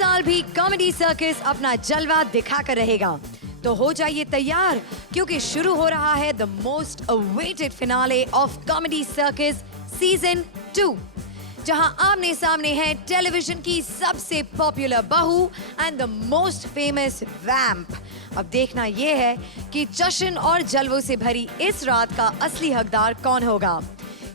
साल भी comedy circus अपना जलवा दिखा कर रहेगा। तो हो जाइए तैयार क्योंकि शुरू हो रहा है the most awaited finale of comedy circus season 2, जहां आमने सामने है टेलीविजन की सबसे पॉपुलर बहू एंड द मोस्ट फेमस वैम्प। अब देखना यह है कि जश्न और जलवों से भरी इस रात का असली हकदार कौन होगा।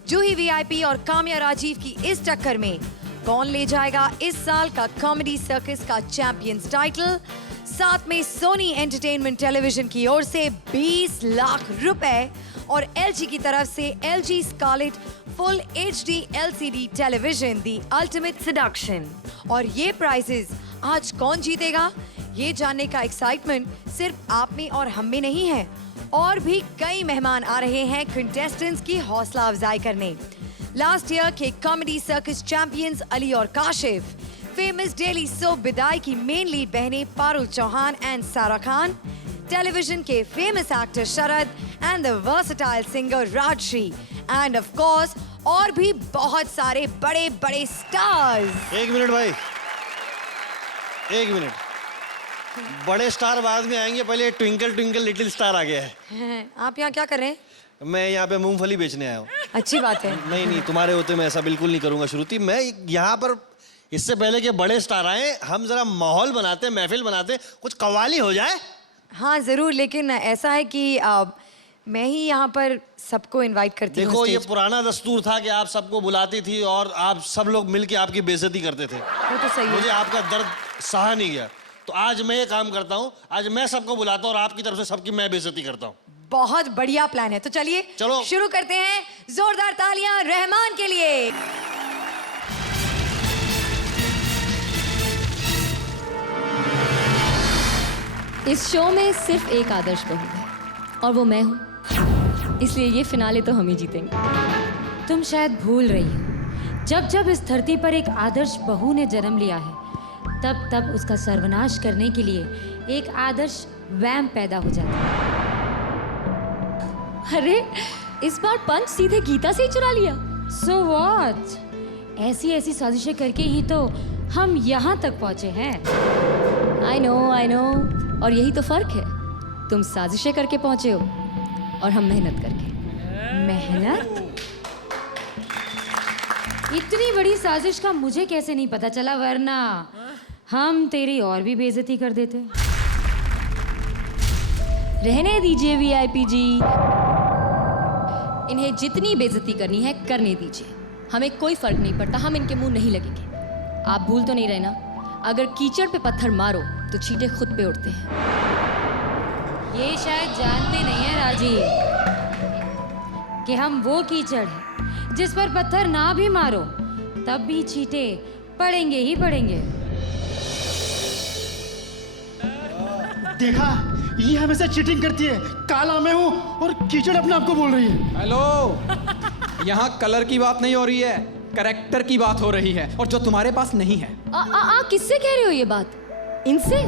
जूही वीआईपी और काम्या राजीव की इस टक्कर में कौन ले जाएगा इस साल का कॉमेडी सर्कस का चैंपियंस टाइटल। साथ में सोनी एंटरटेनमेंट टेलीविजन की ओर से 20 लाख रुपए और एलजी की तरफ से LG scarlet full HD LCD television the ultimate seduction. और ये प्राइजेस आज कौन जीतेगा, ये जानने का एक्साइटमेंट सिर्फ आप में और हम में नहीं है, और भी कई मेहमान आ रहे हैं कंटेस्टेंट्स की हौसला अफजाई करने। लास्ट ईयर के कॉमेडी सर्कस चैंपियंस अली और काशिफ, फेमस डेली सोप बिदाई की मेन लीड बहनें पारुल चौहान एंड सारा खान, टेलीविजन के famous actor Sharad and the versatile singer Rajshri, and of course और भी बहुत सारे बड़े बड़े स्टार्स। एक मिनट भाई, एक मिनट। बड़े स्टार बाद में आएंगे, पहले ट्विंकल ट्विंकल लिटिल स्टार आ गया है। आप यहाँ क्या कर रहे हैं? मैं यहाँ पे मूंगफली बेचने आया हूँ। अच्छी बात है। नहीं नहीं, तुम्हारे होते मैं ऐसा बिल्कुल नहीं करूंगा श्रुति। मैं यहाँ पर इससे पहले कि बड़े स्टार आए, हम जरा माहौल बनाते, महफिल बनाते, कुछ कव्वाली हो जाए। हाँ जरूर, लेकिन ऐसा है कि मैं ही यहाँ पर सबको इनवाइट करती हूँ। देखो, ये पुराना दस्तूर था कि आप सबको बुलाती थी और आप सब लोग मिलके आपकी बेइज्जती करते थे। वो तो सही है। मुझे आपका दर्द सहा नहीं गया, तो आज मैं ये काम करता हूँ, आज मैं सबको बुलाता हूँ और आपकी तरफ से सबकी मैं बेइज्जती करता हूँ। बहुत बढ़िया प्लान है, तो चलिए चलो शुरू करते हैं। जोरदार तालियां रहमान के लिए। इस शो में सिर्फ एक आदर्श बहू है और वो मैं हूँ, इसलिए ये फिनाले तो हम ही जीतेंगे। तुम शायद भूल रही हो, जब जब इस धरती पर एक आदर्श बहू ने जन्म लिया है, तब तब उसका सर्वनाश करने के लिए एक आदर्श वैम्प पैदा हो जाता है। अरे इस बार पंच सीधे गीता से ही चुरा लिया। So what? ऐसी ऐसी साजिशें करके ही तो हम यहाँ तक पहुँचे हैं। I know, और यही तो फर्क है, तुम साजिशें करके पहुंचे हो और हम मेहनत करके। मेहनत? इतनी बड़ी साजिश का मुझे कैसे नहीं पता चला, वरना हम तेरी और भी बेइज्जती कर देते। रहने दीजिए वीआईपी जी, इन्हें जितनी बेइज्जती करनी है करने दीजिए, हमें कोई फर्क नहीं पड़ता, हम इनके मुंह नहीं लगेंगे। आप भूल तो नहीं रहे ना, अगर कीचड़ पे पत्थर मारो तो चींटे खुद पे उड़ते हैं। ये शायद जानते नहीं है राजीव कि हम वो कीचड़ हैं जिस पर पत्थर ना भी मारो तब भी चींटे पड़ेंगे ही पड़ेंगे। देखा, ये हमेशा चीटिंग करती है। काला मैं हूँ और कीचड़ अपने आप को बोल रही है। हेलो, यहाँ कलर की बात नहीं हो रही है, कैरेक्टर की बात हो रही है, और जो तुम्हारे पास नहीं है। किससे कह रहे हो ये बात? इनसे,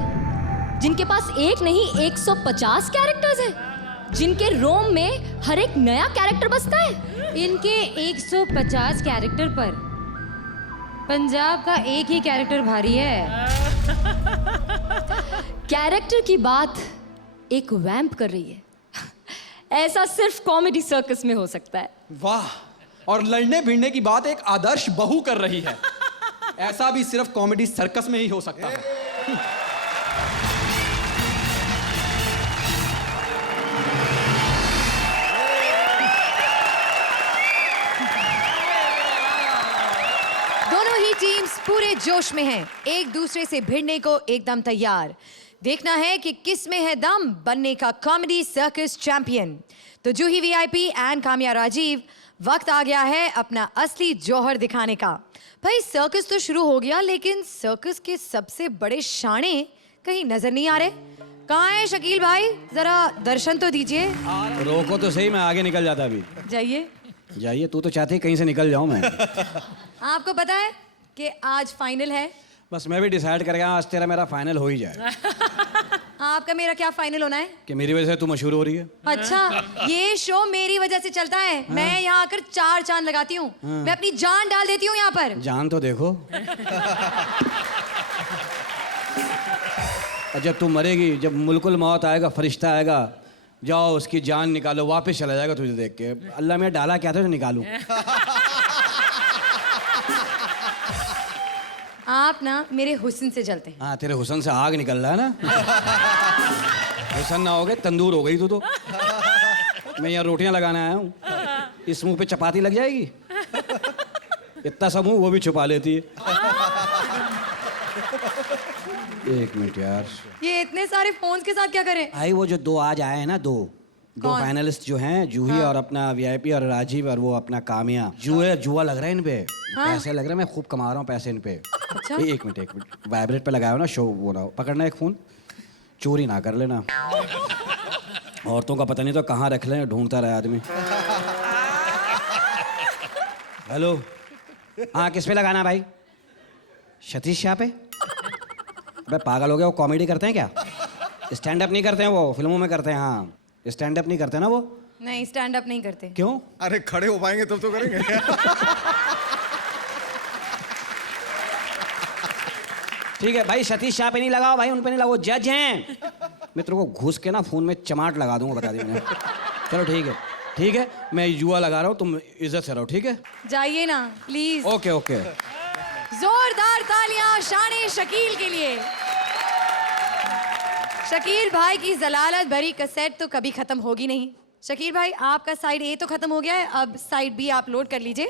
जिनके पास एक नहीं 150 कैरेक्टर्स हैं, जिनके रोम में हर एक नया कैरेक्टर बसता है। इनके 150 कैरेक्टर पर पंजाब का एक ही कैरेक्टर भारी है। कैरेक्टर की बात एक वैम्प कर रही है। ऐसा सिर्फ कॉमेडी सर्कस में हो सकता है। वाह, और लड़ने भिड़ने की बात एक आदर्श बहू कर रही है। ऐसा भी सिर्फ कॉमेडी सर्कस में ही हो सकता है। दोनों ही टीम्स पूरे जोश में हैं, एक दूसरे से भिड़ने को एकदम तैयार। देखना है कि किस में है दम बनने का कॉमेडी सर्कस चैंपियन। तो जूही वीआईपी एंड काम्या राजीव, वक्त आ गया है अपना असली जौहर दिखाने का। भाई सर्कस तो शुरू हो गया, लेकिन सर्कस के सबसे बड़े शाणे कहीं नजर नहीं आ रहे। कहाँ है शकील भाई, जरा दर्शन तो दीजिए। रोको तो सही, मैं आगे निकल जाता अभी। जाइए जाइए, तू तो चाहती है कहीं से निकल जाऊं मैं। आपको पता है कि आज फाइनल है। बस मैं भी डिसाइड कर गया, आज तेरा मेरा फाइनल हो ही जाए। आपका मेरा क्या फाइनल होना है? कि मेरी वजह से तू मशहूर हो रही है। अच्छा, ये शो मेरी वजह से चलता है। मैं यहाँ आकर 4 चांद लगाती हूँ। मैं अपनी जान डाल देती हूँ यहाँ पर। जान तो देखो। और जब तू मरेगी, जब मुल्कुल मौत आएगा, फरिश्ता आएगा, जाओ उसकी जान निकालो, वापस चला जाएगा तुझे देख के। अल्लाह में डाला क्या था जो निकालूं? आप ना मेरे हुस्न से जलते हैं। हाँ, तेरे हुस्न से आग निकल रहा है ना। हुस्न ना हो गए तंदूर हो गई तू तो। मैं यहाँ रोटियां लगाने आया हूँ, इस मुंह पे चपाती लग जाएगी। इतना सा मुंह वो भी छुपा लेती है। एक मिनट यार, ये इतने सारे फोन्स के साथ क्या करें? भाई वो जो दो आज आए हैं ना, दो कौन? फाइनलिस्ट जो हैं, जूही और अपना वीआईपी और राजीव और वो अपना कामिया। जुआ लग रहा है इन पे। पैसे लग रहे हैं, मैं खूब कमा रहा हूँ पैसे इन पे। अच्छा? एक मिनट वाइब्रेट पे लगाया हो ना, शो वो ना हो। पकड़ना एक फोन, चोरी ना कर लेना। औरतों का पता नहीं तो कहाँ रख लें, ढूंढता रहे आदमी। हेलो, हाँ किस पे लगाना है भाई? सतीश शाह पे? भाई पागल हो गया, वो कॉमेडी करते हैं क्या? स्टैंड अप नहीं करते हैं वो, फिल्मों में करते हैं। हाँ, स्टैंड अप नहीं करते ना वो। नहीं, स्टैंड अप नहीं करते। क्यों? अरे खड़े हो पाएंगे तब तो करेंगे। ठीक है भाई, सतीश शाह पे नहीं लगाओ भाई, उन पे नहीं लगाओ, जज हैं। मैं तेरे को घुस के ना फोन में चमाट लगा दूंगा, बता दी मैंने। चलो ठीक है, मैं जुआ लगा रहा हूँ, तुम इज्जत से रहो, ठीक है? जाइए ना प्लीज। Okay okay. जोरदार तालियां शाने शकील के लिए। शकील भाई की जलालत भरी कैसेट तो कभी खत्म होगी नहीं। शकील भाई, आपका साइड ए तो खत्म हो गया है, अब साइड बी आप लोड कर लीजिए।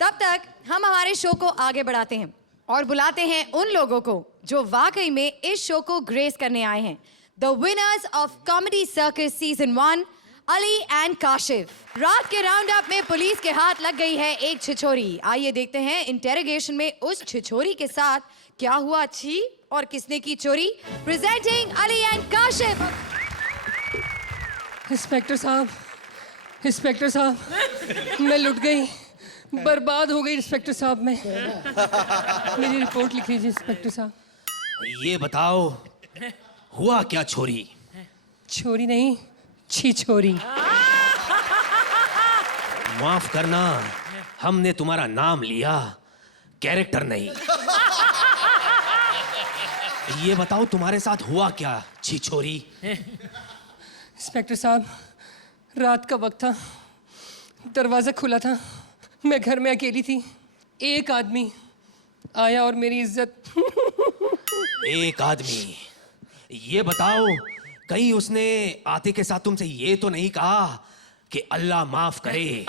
तब तक हम हमारे शो को आगे बढ़ाते हैं और बुलाते हैं उन लोगों को जो वाकई में इस शो को ग्रेस करने आए हैं। The winners of comedy circus season 1, Ali and Kashif. रात के राउंड अप में पुलिस के हाथ लग गई है एक छिछोरी। आइए देखते हैं इंटेरोगेशन में उस छिछोरी के साथ क्या हुआ छी और किसने की चोरी। Presenting Ali and Kashif. Inspector साहब, मैं लुट गई, बर्बाद हो गई इंस्पेक्टर साहब। मैं मेरी रिपोर्ट लिख लीजिए इंस्पेक्टर साहब। ये बताओ हुआ क्या छोरी? छोरी नहीं, छिछोरी। माफ करना, हमने तुम्हारा नाम लिया, कैरेक्टर नहीं। ये बताओ तुम्हारे साथ हुआ क्या छिछोरी? इंस्पेक्टर साहब, रात का वक्त था, दरवाज़ा खुला था, मैं घर में अकेली थी। एक आदमी आया और मेरी इज्जत। एक आदमी? ये बताओ कहीं उसने आते के साथ तुमसे ये तो नहीं कहा कि अल्लाह माफ करे?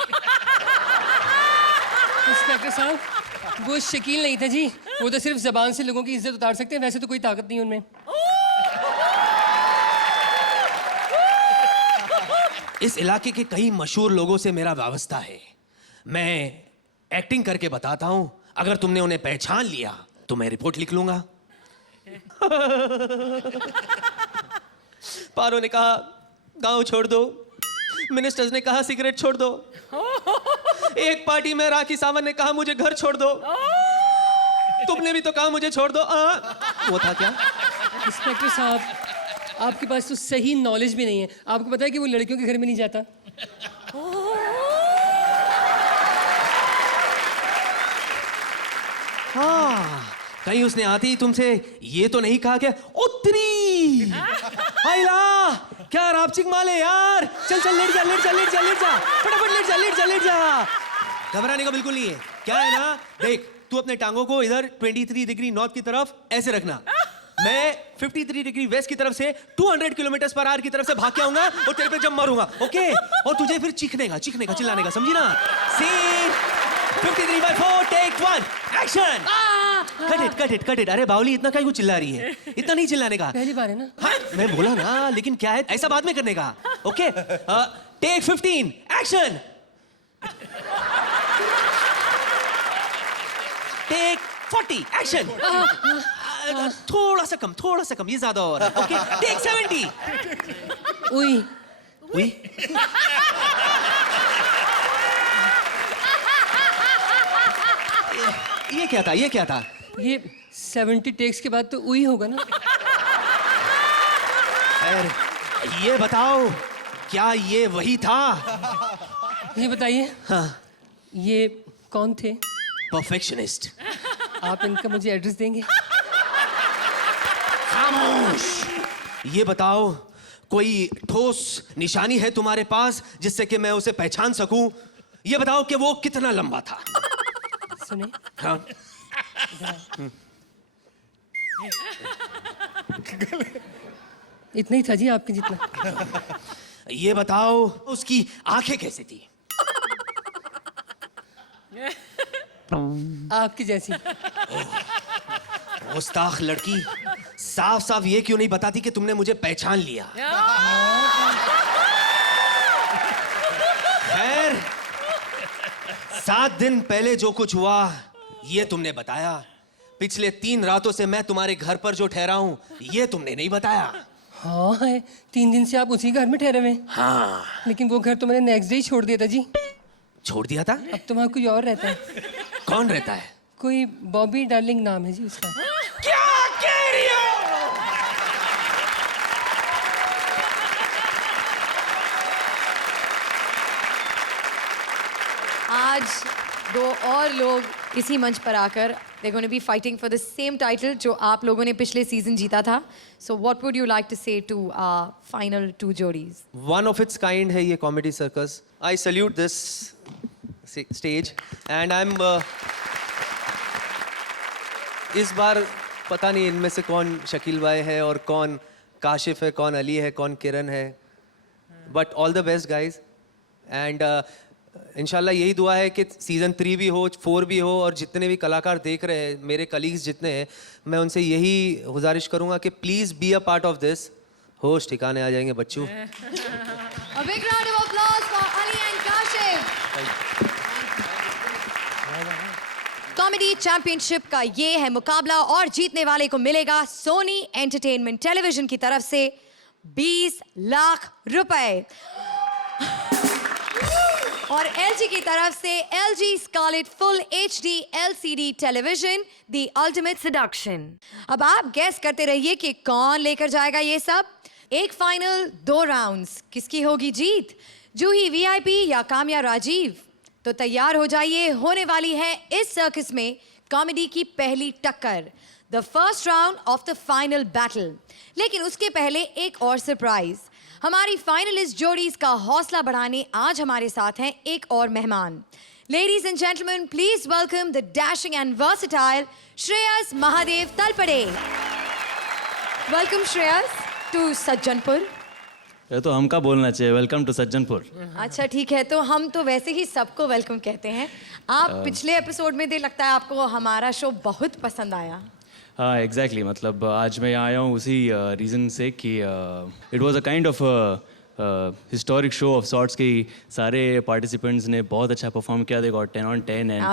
इंस्पेक्टर साहब, वो शकील नहीं था जी, वो तो सिर्फ जबान से लोगों की इज्जत उतार सकते हैं, वैसे तो कोई ताकत नहीं उनमें। इस इलाके के कई मशहूर लोगों से मेरा वास्ता है, मैं एक्टिंग करके बताता हूं, अगर तुमने उन्हें पहचान लिया तो मैं रिपोर्ट लिख लूंगा। पारो ने कहा गांव छोड़ दो, मिनिस्टर्स ने कहा सिगरेट छोड़ दो, एक पार्टी में राखी सावंत ने कहा मुझे घर छोड़ दो, तुमने भी तो कहा मुझे छोड़ दो। वो था क्या? इंस्पेक्टर साहब, आपके पास तो सही नॉलेज भी नहीं है। आपको पता है कि वो लड़कियों के घर में नहीं जाता। हाँ, कहीं उसने आते ही तुमसे ये तो नहीं कहा क्या उत्तरी आइला क्या रापचिक माले यार, चल चल लेट जा फटाफट लेट जा। घबराने का बिल्कुल नहीं है। क्या है ना, देख तू अपने टांगों को इधर 23 डिग्री नॉर्थ की तरफ ऐसे रखना, मैं 53 डिग्री वेस्ट की तरफ से 200 किलोमीटर पर आवर की तरफ से भाग के आऊंगा और तेरे पे जब मारूंगा, ओके? और तुझे फिर चीखने का चिल्लाने का, समझी ना? सी 53/4 टेक 1 एक्शन। Cut it. अरे बावली, इतना काहे को चिल्ला रही है? इतना नहीं चिल्लाने का। पहली बार है ना? हाँ, मैं बोला ना, लेकिन क्या है, ऐसा बाद में करने का, okay? Take 15 action. Take 40 action. थोड़ा सा कम, ये ज्यादा हो रहा है, ओके? टेक 70। उई ये क्या था? ये 70 टेक्स के बाद तो उई होगा ना? खैर, ये बताओ क्या ये वही था? ये बताइए, हाँ, ये कौन थे? परफेक्शनिस्ट। आप इनका मुझे एड्रेस देंगे? खामोश। ये बताओ, कोई ठोस निशानी है तुम्हारे पास जिससे कि मैं उसे पहचान सकूं? ये बताओ कि वो कितना लंबा था। सुने, हाँ। इतना ही था जी आपके जितना। ये बताओ, उसकी आंखें कैसी थी? आपकी जैसी। गुस्ताख लड़की, साफ साफ ये क्यों नहीं बताती कि तुमने मुझे पहचान लिया? खैर, 7 दिन पहले जो कुछ हुआ ये तुमने बताया। पिछले 3 रातों से मैं तुम्हारे घर पर जो ठहरा हूं ये तुमने नहीं बताया। हाँ है, 3 दिन से आप उसी घर में ठहरे हुए। हाँ। लेकिन वो घर तो मैंने नेक्स्ट डे ही छोड़ दिया था जी। छोड़ दिया था? अब तो वहाँ कोई और रहता है। कौन रहता है? कोई बॉबी डार्लिंग नाम है जी उसका। क्या कह रही हो? आज 2 और लोग इसी मंच पर आकर they're going to be fighting for the same title जो आप लोगों ने पिछले सीजन जीता था. So what would you like to say to our final 2 जोड़ीज? One of its kind है ये comedy circus. I salute this stage and I'm इस बार पता नहीं इनमें से कौन शकील भाई है और कौन काशिफ है, कौन अली है, कौन किरण है. But all the best guys and इंशाल्लाह यही दुआ है कि सीज़न 3 भी हो, 4 भी हो और जितने भी कलाकार देख रहे हैं, मेरे कलीग्स जितने हैं, मैं उनसे यही गुजारिश करूंगा कि please be a part of this. होश ठिकाने आ जाएंगे बच्चों. A big round of applause for Ali and Kashif. Comedy championship का ये है मुकाबला और जीतने वाले को मिलेगा सोनी एंटरटेनमेंट टेलीविजन की तरफ से 20 लाख रुपए और LG की तरफ से LG Scarlett Full HD LCD television The Ultimate Seduction. अब आप गैस करते रहिए कि कौन लेकर जाएगा ये सब. एक फाइनल, 2 राउंड्स, किसकी होगी जीत? जूही VIP या काम्या राजीव? तो तैयार हो जाइए, होने वाली है इस सर्कस में कॉमेडी की पहली टक्कर, the first round of the final battle. लेकिन उसके पहले एक और सरप्राइज. हमारी फाइनलिस्ट जोड़ीज का हौसला बढ़ाने आज हमारे साथ हैं एक और मेहमान. Ladies and gentleman, please welcome the dashing and versatile Shreyas Mahadev Talpade. Welcome Shreyas to Sajjanpur. ये तो हमका बोलना चाहिए, वेलकम टू सज्जनपुर. अच्छा ठीक है, तो हम तो वैसे ही सबको वेलकम कहते हैं. आप पिछले एपिसोड में दे लगता है आपको हमारा शो बहुत पसंद आया. हाँ एग्जैक्टली, मतलब आज मैं यहाँ आया हूँ उसी रीज़न से कि it was a kind of historic show of sorts कि सारे पार्टिसिपेंट्स ने बहुत अच्छा परफॉर्म किया. They got 10 on 10 and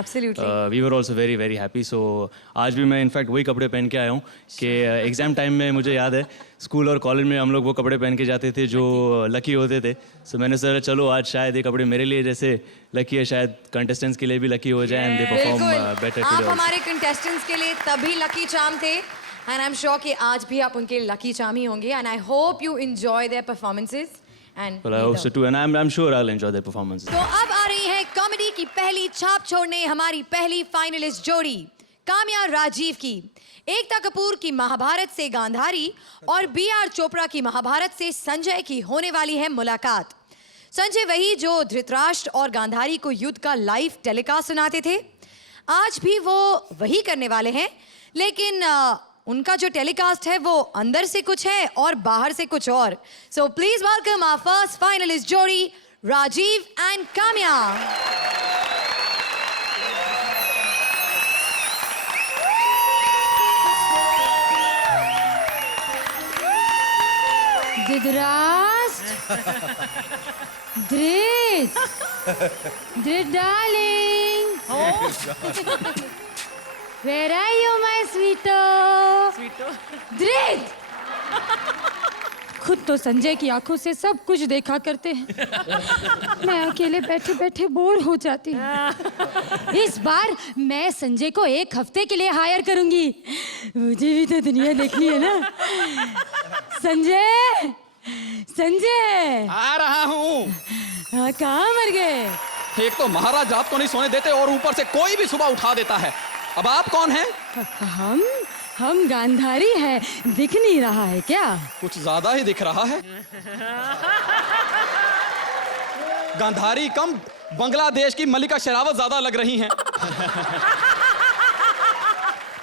we were also very very happy. So आज भी मैं इनफैक्ट वही कपड़े पहन के आया हूँ कि एग्ज़ाम टाइम में मुझे याद है स्कूल और कॉलेज में हम लोग वो कपड़े पहन के जाते थे जो लकी होते थे. सो मैंने सोचा चलो आज शायद ये कपड़े मेरे लिए जैसे लकी है, शायद कंटेस्टेंट्स के लिए भी लकी हो जाए एंड दे परफॉर्म बेटर. आप हमारे कंटेस्टेंट्स के लिए तभी लकी चार्म थे एंड आई एम श्योर कि आज भी आप उनके लकी चार्म ही होंगे and I hope you enjoy there performances. Well, I hope so too, and I'm sure I'll enjoy their performance. तो अब आ रही है कॉमेडी की पहली छाप छोड़ने हमारी पहली फाइनलिस्ट जोड़ी काम्या राजीव की. एकता कपूर की महाभारत से गांधारी और BR चोपड़ा की महाभारत से संजय की होने वाली है मुलाकात. संजय वही जो धृतराष्ट्र और गांधारी को युद्ध का लाइव टेलीकास्ट सुनाते थे. आज भी वो वही करने वाले हैं, लेकिन उनका जो टेलीकास्ट है वो अंदर से कुछ है और बाहर से कुछ और. So please welcome our first finalist जोड़ी Rajiv and Kamya. Dhritarashtra, darling, where are you my sweeto? Dhrit, खुद तो संजय की आंखों से सब कुछ देखा करते हैं. मैं अकेले बैठे बैठे बोर हो जाती हूँ. इस बार मैं संजय को 1 हफ्ते के लिए हायर करूंगी. मुझे भी तो दुनिया देखनी है ना. संजय, संजय आ रहा हूँ. कहाँ मर गए? एक तो महाराज रात को नहीं सोने देते और ऊपर से कोई भी सुबह उठा देता है. अब आप कौन हैं? हम गांधारी है, दिख नहीं रहा है क्या? कुछ ज्यादा ही दिख रहा है। गांधारी कम बांग्लादेश की मलिका शेरावत ज्यादा लग रही हैं।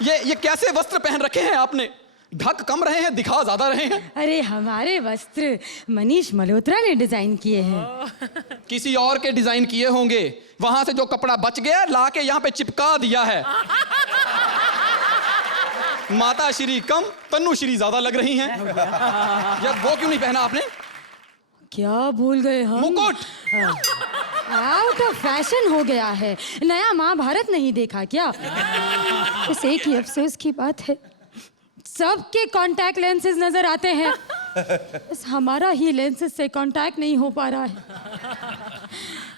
ये कैसे वस्त्र पहन रखे हैं आपने? ढक कम रहे हैं, दिखा ज्यादा रहे हैं। अरे हमारे वस्त्र मनीष मल्होत्रा ने डिजाइन किए हैं। किसी और के डिजाइन किए होंगे। वहां से जो कपड़ा बच गया लाके यहाँ पे चिपका दिया है। माता श्री कम तन्नू श्री ज्यादा लग रही हैं। यार वो क्यों नहीं पहना आपने? क्या भूल गए हम? मुकुट। आउट ऑफ फैशन हो गया है। नया महाभारत नहीं देखा क्या? बस एक ही अफसोस की बात है, सबके कांटेक्ट लेंसेज नजर आते हैं, बस हमारा ही लेंसेज से कांटेक्ट नहीं हो पा रहा है।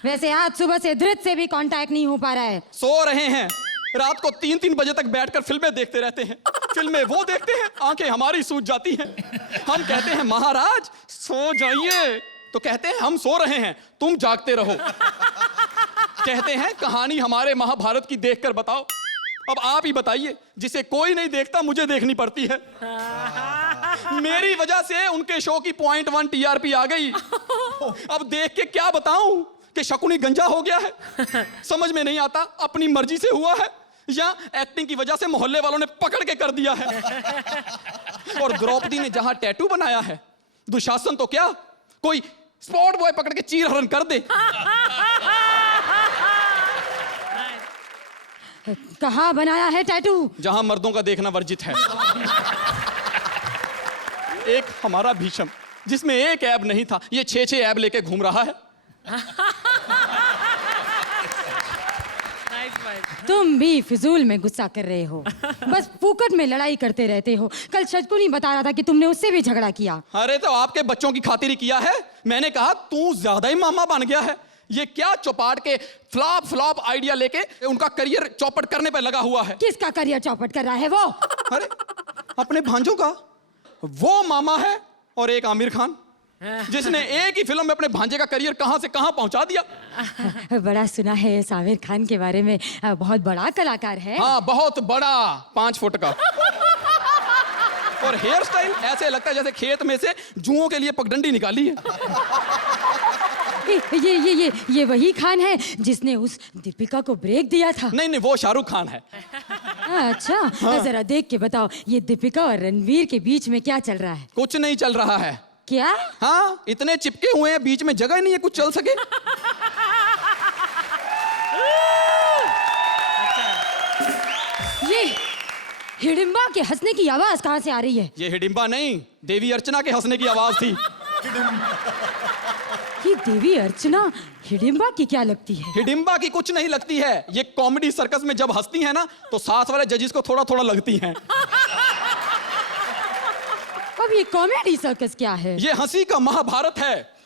वैसे आज सुबह से धृत से भी कांटेक्ट नहीं हो पा रहा है। सो रहे हैं, रात को 3-3 बजे तक बैठकर फिल्में देखते रहते हैं। फिल्में वो देखते हैं, आंखें हमारी सूज जाती हैं। हम कहते हैं महाराज सो जाइए, तो कहते हैं हम सो रहे हैं, तुम जागते रहो। कहते हैं कहानी हमारे महाभारत की देखकर बताओ। अब आप ही बताइए, जिसे कोई नहीं देखता मुझे देखनी पड़ती है। मेरी वजह से उनके शो की 0.1 TRP आ गई। अब देख के क्या बताऊं कि शकुनी गंजा हो गया है। समझ में नहीं आता अपनी मर्जी से हुआ है या एक्टिंग की वजह से मोहल्ले वालों ने पकड़ के कर दिया है। और द्रौपदी ने जहां टैटू बनाया है, दुशासन तो क्या कोई स्पॉट बॉय पकड़ के चीर हरण कर दे। कहाँ बनाया है टैटू? जहां मर्दों का देखना वर्जित है। एक हमारा भीष्म जिसमें एक ऐब नहीं था, ये 6-6 ऐब लेके घूम रहा है। तुम भी फिजूल में गुस्सा कर रहे हो, बस फूकट में लड़ाई करते रहते हो। कल शकुनी बता रहा था कि तुमने उससे भी झगड़ा किया। अरे तो आपके बच्चों की खातिर ही किया है। मैंने कहा तू ज्यादा ही मामा बन गया है। ये क्या चौपाट के फ्लॉप आइडिया लेके उनका करियर चौपट करने पे लगा हुआ है। किसका करियर चौपट कर रहा है वो? अरे अपने भांजों का। वो मामा है और एक आमिर खान, जिसने एक ही फिल्म में अपने भांजे का करियर कहां से कहां पहुंचा दिया। बड़ा सुना है इस आमिर खान के बारे में, बहुत बड़ा कलाकार है। हाँ बहुत बड़ा, 5 फुट का। और हेयर स्टाइल ऐसे लगता है जैसे खेत में से जुओं के लिए पगडंडी निकाली है। ये वही खान है जिसने उस दीपिका को ब्रेक दिया था? नहीं वो शाहरुख खान है। अच्छा हाँ। जरा देख के बताओ, ये दीपिका और रणवीर के बीच में क्या चल रहा है? कुछ नहीं चल रहा है। क्या? हाँ इतने चिपके हुए हैं, बीच में जगह ही नहीं है कुछ चल सके। ये हिडिंबा के हंसने की आवाज कहाँ से आ रही है? ये हिडिंबा नहीं, देवी अर्चना के हंसने की आवाज थी। ये देवी अर्चना हिडिंबा की क्या लगती है? हिडिंबा की कुछ नहीं लगती है। ये कॉमेडी सर्कस में जब हंसती है ना, तो साथ वाले जजेस को थोड़ा थोड़ा लगती हैं। अब ये कॉमेडी सर्कस क्या है? ये हंसी का महाभारत है।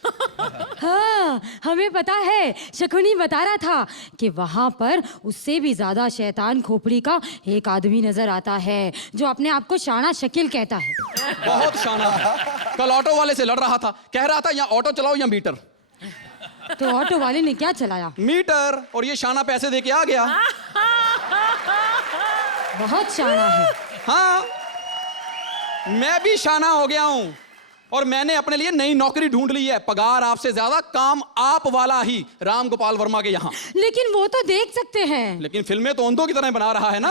हाँ हमें पता है, शकुनी बता रहा था कि वहां पर उससे भी ज्यादा शैतान खोपड़ी का एक आदमी नजर आता है जो अपने आप को शाना शकील कहता है। बहुत शाना है। कल ऑटो वाले से लड़ रहा था, कह रहा था या ऑटो चलाओ या मीटर। तो ऑटो वाले ने क्या चलाया? मीटर। और ये शाना पैसे दे के आ गया। बहुत शाना है। हाँ मैं भी शाना हो गया हूं और मैंने अपने लिए नई नौकरी ढूंढ ली है। पगार आपसे ज्यादा, काम आप वाला ही, राम गोपाल वर्मा के यहाँ। लेकिन वो तो देख सकते हैं। लेकिन फिल्में तो अंधों की तरह बना रहा है ना।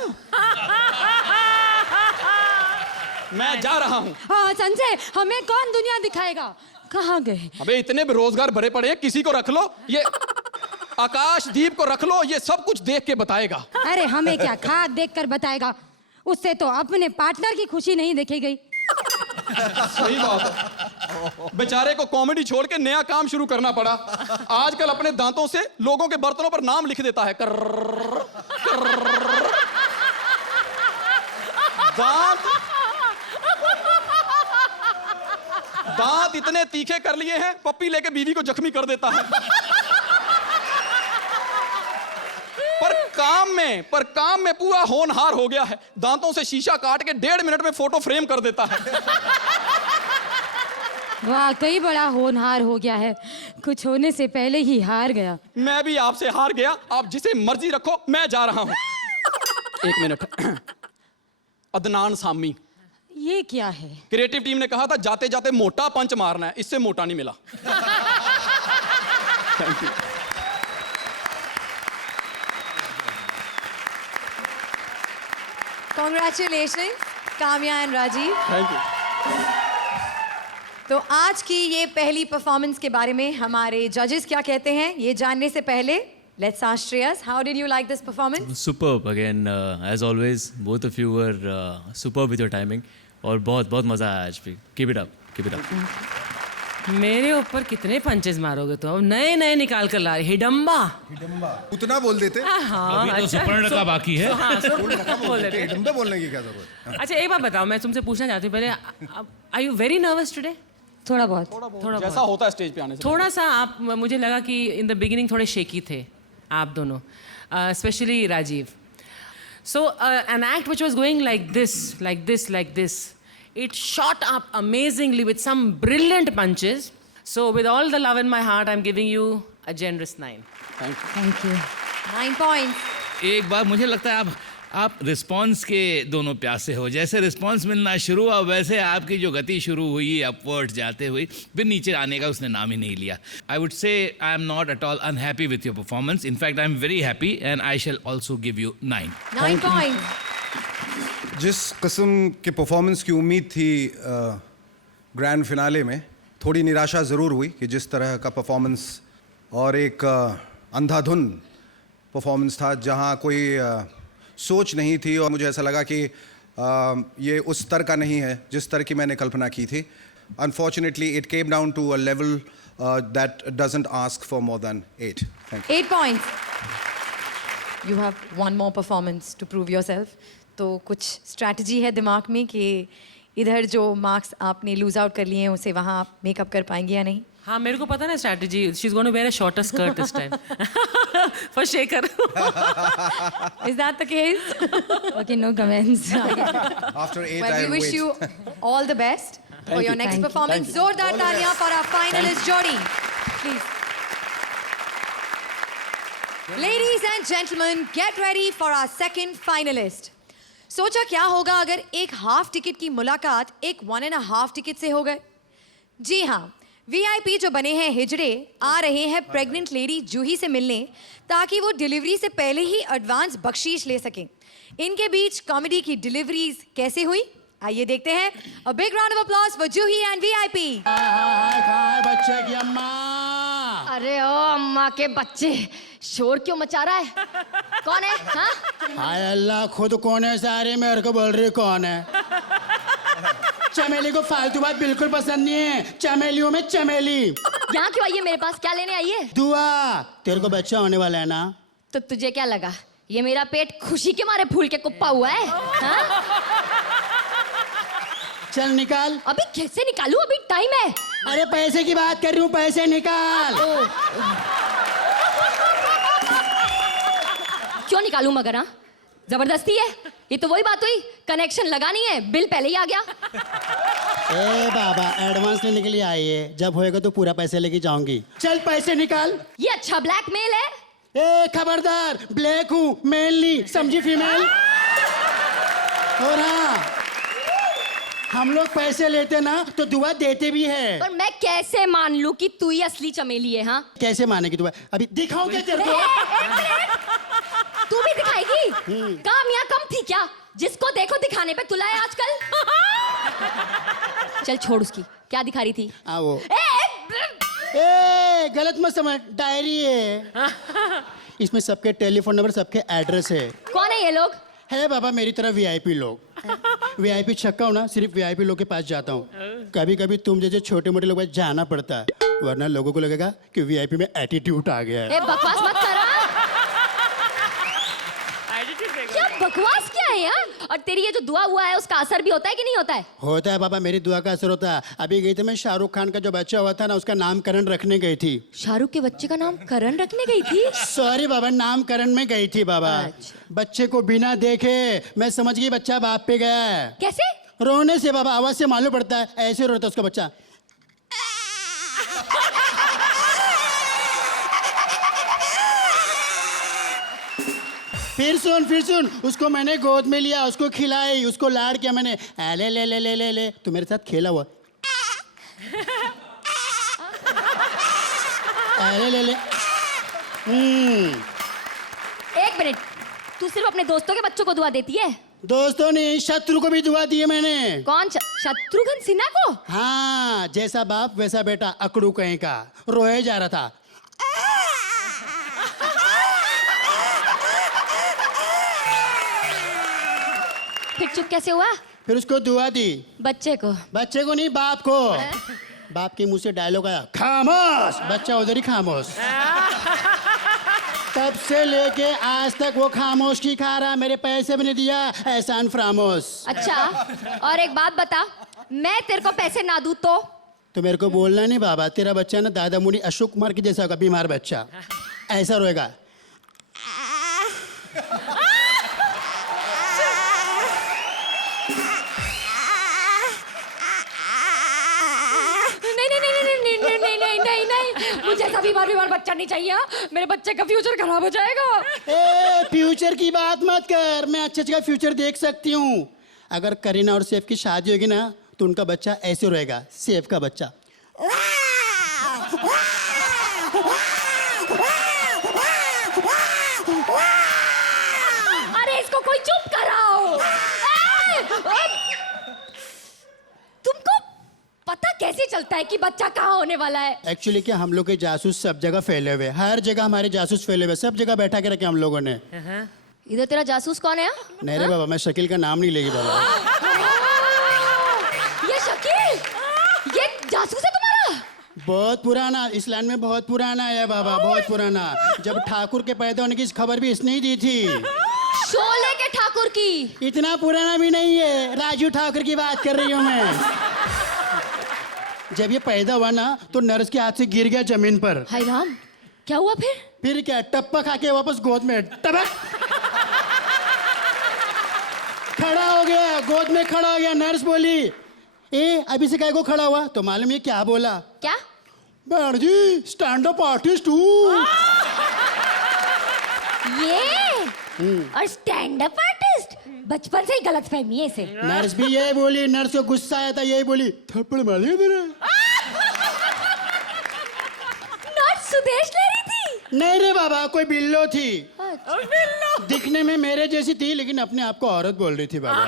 मैं जा रहा हूँ। हाँ संजय, हमें कौन दुनिया दिखाएगा? कहाँ गए? अबे इतने बेरोजगार भरे पड़े हैं, किसी को रख लो। ये आकाशदीप को रख लो, ये सब कुछ देख के बताएगा। अरे हमें क्या खाक देखकर बताएगा? उससे तो अपने पार्टनर की खुशी नहीं देखी गई। सही बात है। बेचारे को कॉमेडी छोड़ के नया काम शुरू करना पड़ा। आजकल अपने दांतों से लोगों के बर्तनों पर नाम लिख देता है। दांत इतने तीखे कर लिए हैं, पप्पी लेके बीवी को जख्मी कर देता है। पर काम में पूरा होनहार हो गया है। दांतों से शीशा काट के 1.5 मिनट में फोटो फ्रेम कर देता है। वाकई बड़ा होनहार हो गया है, कुछ होने से पहले ही हार गया। मैं भी आपसे हार गया। आप जिसे मर्जी रखो, मैं जा रहा हूं। 1 मिनट। अदनान सामी। ये क्या है? क्रिएटिव टीम ने कहा था जाते जाते मोटा पंच मारना है, इससे मोटा नहीं मिला। Thank you. Congratulations, Kamya and Rajeev. Thank you. तो आज की ये पहली परफॉर्मेंस के बारे में हमारे जजेस क्या कहते हैं ये जानने से पहले let's ask Shreyas, how did you like this performance? Superb again, as always. Both of you were superb with your timing. और बहुत बहुत मज़ा आया आज भी. Keep it up, keep it up. मेरे ऊपर कितने पंचेस मारोगे तो? अब नए नए निकाल कर ला रही हिडम्बा। उतना बोल देते। हाँ, अभी तो सुपर्ण का बाकी है। हाँ, बोल देते। हिडम्बा बोलने की क्या जरूरत है? अच्छा एक बात बताओ, मैं तुमसे पूछना चाहती हूँ पहले, are you very nervous today? थोड़ा बहुत। जैसा होता है स्टेज पे आने से। थोड़ा सा आप, मुझे लगा कि इन द बिगिनिंग थोड़े शेकी थे आप दोनों, specially Rajeev. So an act which was going like this, it shot up amazingly with some brilliant punches. So with all the love in my heart, I'm giving you a generous 9. Thank you. 9 points. एक बार मुझे लगता है आप response के दोनों प्यासे हो। जैसे रिस्पांस मिलना शुरू हुआ वैसे आपकी जो गति शुरू हुई अपवर्ड जाते हुए, फिर नीचे आने का उसने नाम ही नहीं लिया. I would say I am not at all unhappy with your performance. In fact I am very happy and I shall also give you 9. 9 points. जिस किस्म के परफॉर्मेंस की उम्मीद थी ग्रैंड फिनाले में, थोड़ी निराशा ज़रूर हुई कि जिस तरह का परफॉर्मेंस और एक अंधाधुन परफॉर्मेंस था जहां कोई सोच नहीं थी, और मुझे ऐसा लगा कि ये उस स्तर का नहीं है जिस स्तर की मैंने कल्पना की थी. Unfortunately it came down to a level that doesn't ask for more than 8. Thank you. 8 points. You have one more performance to prove yourself. तो कुछ स्ट्रैटेजी है दिमाग में कि इधर जो मार्क्स आपने लूज आउट कर लिए हैं उसे वहाँ आप मेकअप कर पाएंगे या नहीं? हाँ, मेरे को पता ना strategy. She is going to wear a shorter skirt this time for Shekhar. Is that the case? Okay, no comments. After 8 Well, I we will wish wait. you all the best for your next Thank you. performance. जोरदार तालियां for our finalist जोड़ी, please. Ladies and gentlemen, get ready for our second finalist. सोचा क्या होगा अगर एक half ticket की मुलाकात एक 1.5 टिकट से हो गए? जी हाँ, VIP जो बने हैं हिजड़े आ रहे हैं प्रेग्नेंट लेडी जूही से मिलने ताकि वो डिलीवरी से पहले ही एडवांस बख्शीश ले सकें. इनके बीच कॉमेडी की डिलीवरीज कैसे हुई आइए देखते हैं. A big round of applause for Juhi and VIP. बच्चे की अम्मा। अरे ओ अम्मा के बच्चे, शोर क्यों मचा रहा है? कौन है? हाँ? हाय अल्लाह, खुद कौन है सारे, मेरे को बोल रही कौन है? चमेली को फालतू बात बिल्कुल पसंद नहीं है. चमेलियों में चमेली. यहाँ क्यों आई है मेरे पास? क्या लेने आई है? दुआ, तेरे को बच्चा होने वाला है ना? तो तुझे क्या लगा ये मेरा पेट खुशी के मारे फूल के कुप्पा हुआ है? हाँ? चल निकाल. अभी कैसे निकालूं? अभी टाइम है. अरे पैसे की बात कर रही हूँ, पैसे निकाल. क्यों निकालूं मगर? हाँ, जबरदस्ती है ये तो. वही बात हुई, कनेक्शन लगानी है, बिल पहले ही आ गया. ए बाबा, एडवांस लेने के लिए आई है, जब होएगा तो पूरा पैसे लेके जाऊंगी. चल पैसे निकाल. ये अच्छा ब्लैकमेल है. ए खबरदार, ब्लैक हूँ, मेल नहीं, समझी फीमेल. और हाँ, हम लोग पैसे लेते ना तो दुआ देते भी है. पर मैं कैसे मान लूं कि तू ही असली चमेली है? हाँ, कैसे मानेगी दुआ? अभी दिखाऊं क्या तेरे को? तू भी दिखाएगी? काम यहाँ कम थी क्या? जिसको देखो दिखाने पे तुला है आजकल. चल छोड़ उसकी, क्या दिखा रही थी? आओ. ए, ए गलत मत समझ, डायरी है. इसमें सबके टेलीफोन नंबर, सबके एड्रेस है. कौन है ये लोग? है बाबा मेरी तरह VIP लोग. VIP छक्का हूँ ना, सिर्फ VIP लोग के पास जाता हूँ. कभी कभी तुम जैसे छोटे मोटे लोग पास जाना पड़ता है, वरना लोगों को लगेगा कि VIP में एटीट्यूड आ गया है. ए, बकवास मत कर. क्या बकवास क्या है यार? और तेरी ये जो दुआ हुआ है उसका असर भी होता है कि नहीं होता है? होता है बाबा, मेरी दुआ का असर होता है. अभी गई थी मैं, शाहरुख खान का जो बच्चा हुआ था ना, उसका नामकरण रखने गई थी. शाहरुख के बच्चे का नाम करण रखने गई थी? सॉरी बाबा, नामकरण में गई थी बाबा. बच्चे को बिना देखे मैं समझ गई बच्चा बाप पे गया है. कैसे? रोने से बाबा, आवाज से मालूम पड़ता है. ऐसे रोता है उसका बच्चा. फिर सुन, उसको मैंने गोद में लिया, उसको खिलाई, उसको लाड़ किया मैंने। ले ले ले ले ले ले, तू मेरे साथ खेला हुआ। ले ले ले। एक मिनट, तू सिर्फ अपने दोस्तों के बच्चों को दुआ देती है? दोस्तों ने शत्रु को भी दुआ दी है मैंने। कौन? शत्रुघ्न सिन्हा को? हाँ, जैसा बाप वैसा बेटा, अकड़ू कहीं का, रोए जा रहा था। फिर चुप कैसे हुआ? फिर उसको दुआ दी। बच्चे को? बच्चे को नहीं, बाप को। बाप के मुंह से डायलॉग आया, खामोश। बच्चा उधर ही खामोश। तब से लेके आज तक वो खामोश की खा रहा, मेरे पैसे भी नहीं दिया, एहसान फरामोश। अच्छा, और एक बात बता, मैं तेरे को पैसे ना दूं तो मेरे को बोलना नहीं बाबा, तेरा बच्चा ना दादा मुनि अशोक कुमार के जैसा होगा, बीमार बच्चा, ऐसा रोएगा। नहीं, मुझे ऐसा बीमार बच्चा नहीं चाहिए। मेरे बच्चे का फ्यूचर खराब हो जाएगा। फ्यूचर की बात मत कर, मैं अच्छे का फ्यूचर देख सकती हूँ। अगर करीना और सैफ की शादी होगी ना, तो उनका बच्चा ऐसे रहेगा, सैफ का बच्चा। अरे इसको कोई चुप कराओ। तुमको पता कैसे चलता है कि बच्चा कहाँ होने वाला है? एक्चुअली क्या, हम लोग के जासूस सब जगह फैले हुए, हर जगह हमारे जासूस फैले हुए, सब जगह बैठा के रखे हम लोगों ने। इधर तेरा जासूस कौन है? नहीं रे बाबा, मैं शकील का नाम नहीं लेगी बाबा। ये शकील, ये जासूस है तुम्हारा? बहुत पुराना, इस लाइन में बहुत पुराना है बाबा, बहुत पुराना। जब ठाकुर के पैदा होने की खबर भी इसने ही दी थी। शोले के ठाकुर की? इतना पुराना भी नहीं है, राजू ठाकुर की बात कर रही हूँ मैं। जब ये पैदा हुआ ना, तो नर्स के हाथ से गिर गया जमीन पर। हाय राम, क्या हुआ फिर? फिर क्या, टप्पा खा के वापस गोद में टपक खड़ा हो गया, गोद में खड़ा हो गया। नर्स बोली, ए अभी से काय को खड़ा हुआ? तो मालूम ये क्या बोला? क्या? बहन जी, स्टैंड अप आर्टिस्ट हूँ। ये और स्टैंड अप आर्टिस्ट बचपन से ही गलत फहमी है इसे। नर्स भी यही बोली, नर्स को गुस्सा आया था, यही बोली, थप्पड़ मार दिया तेरा। नर्स सुदेश ले रही थी? नहीं रे बाबा, कोई बिल्लो थी। दिखने में मेरे जैसी थी, लेकिन अपने आप को औरत बोल रही थी बाबा।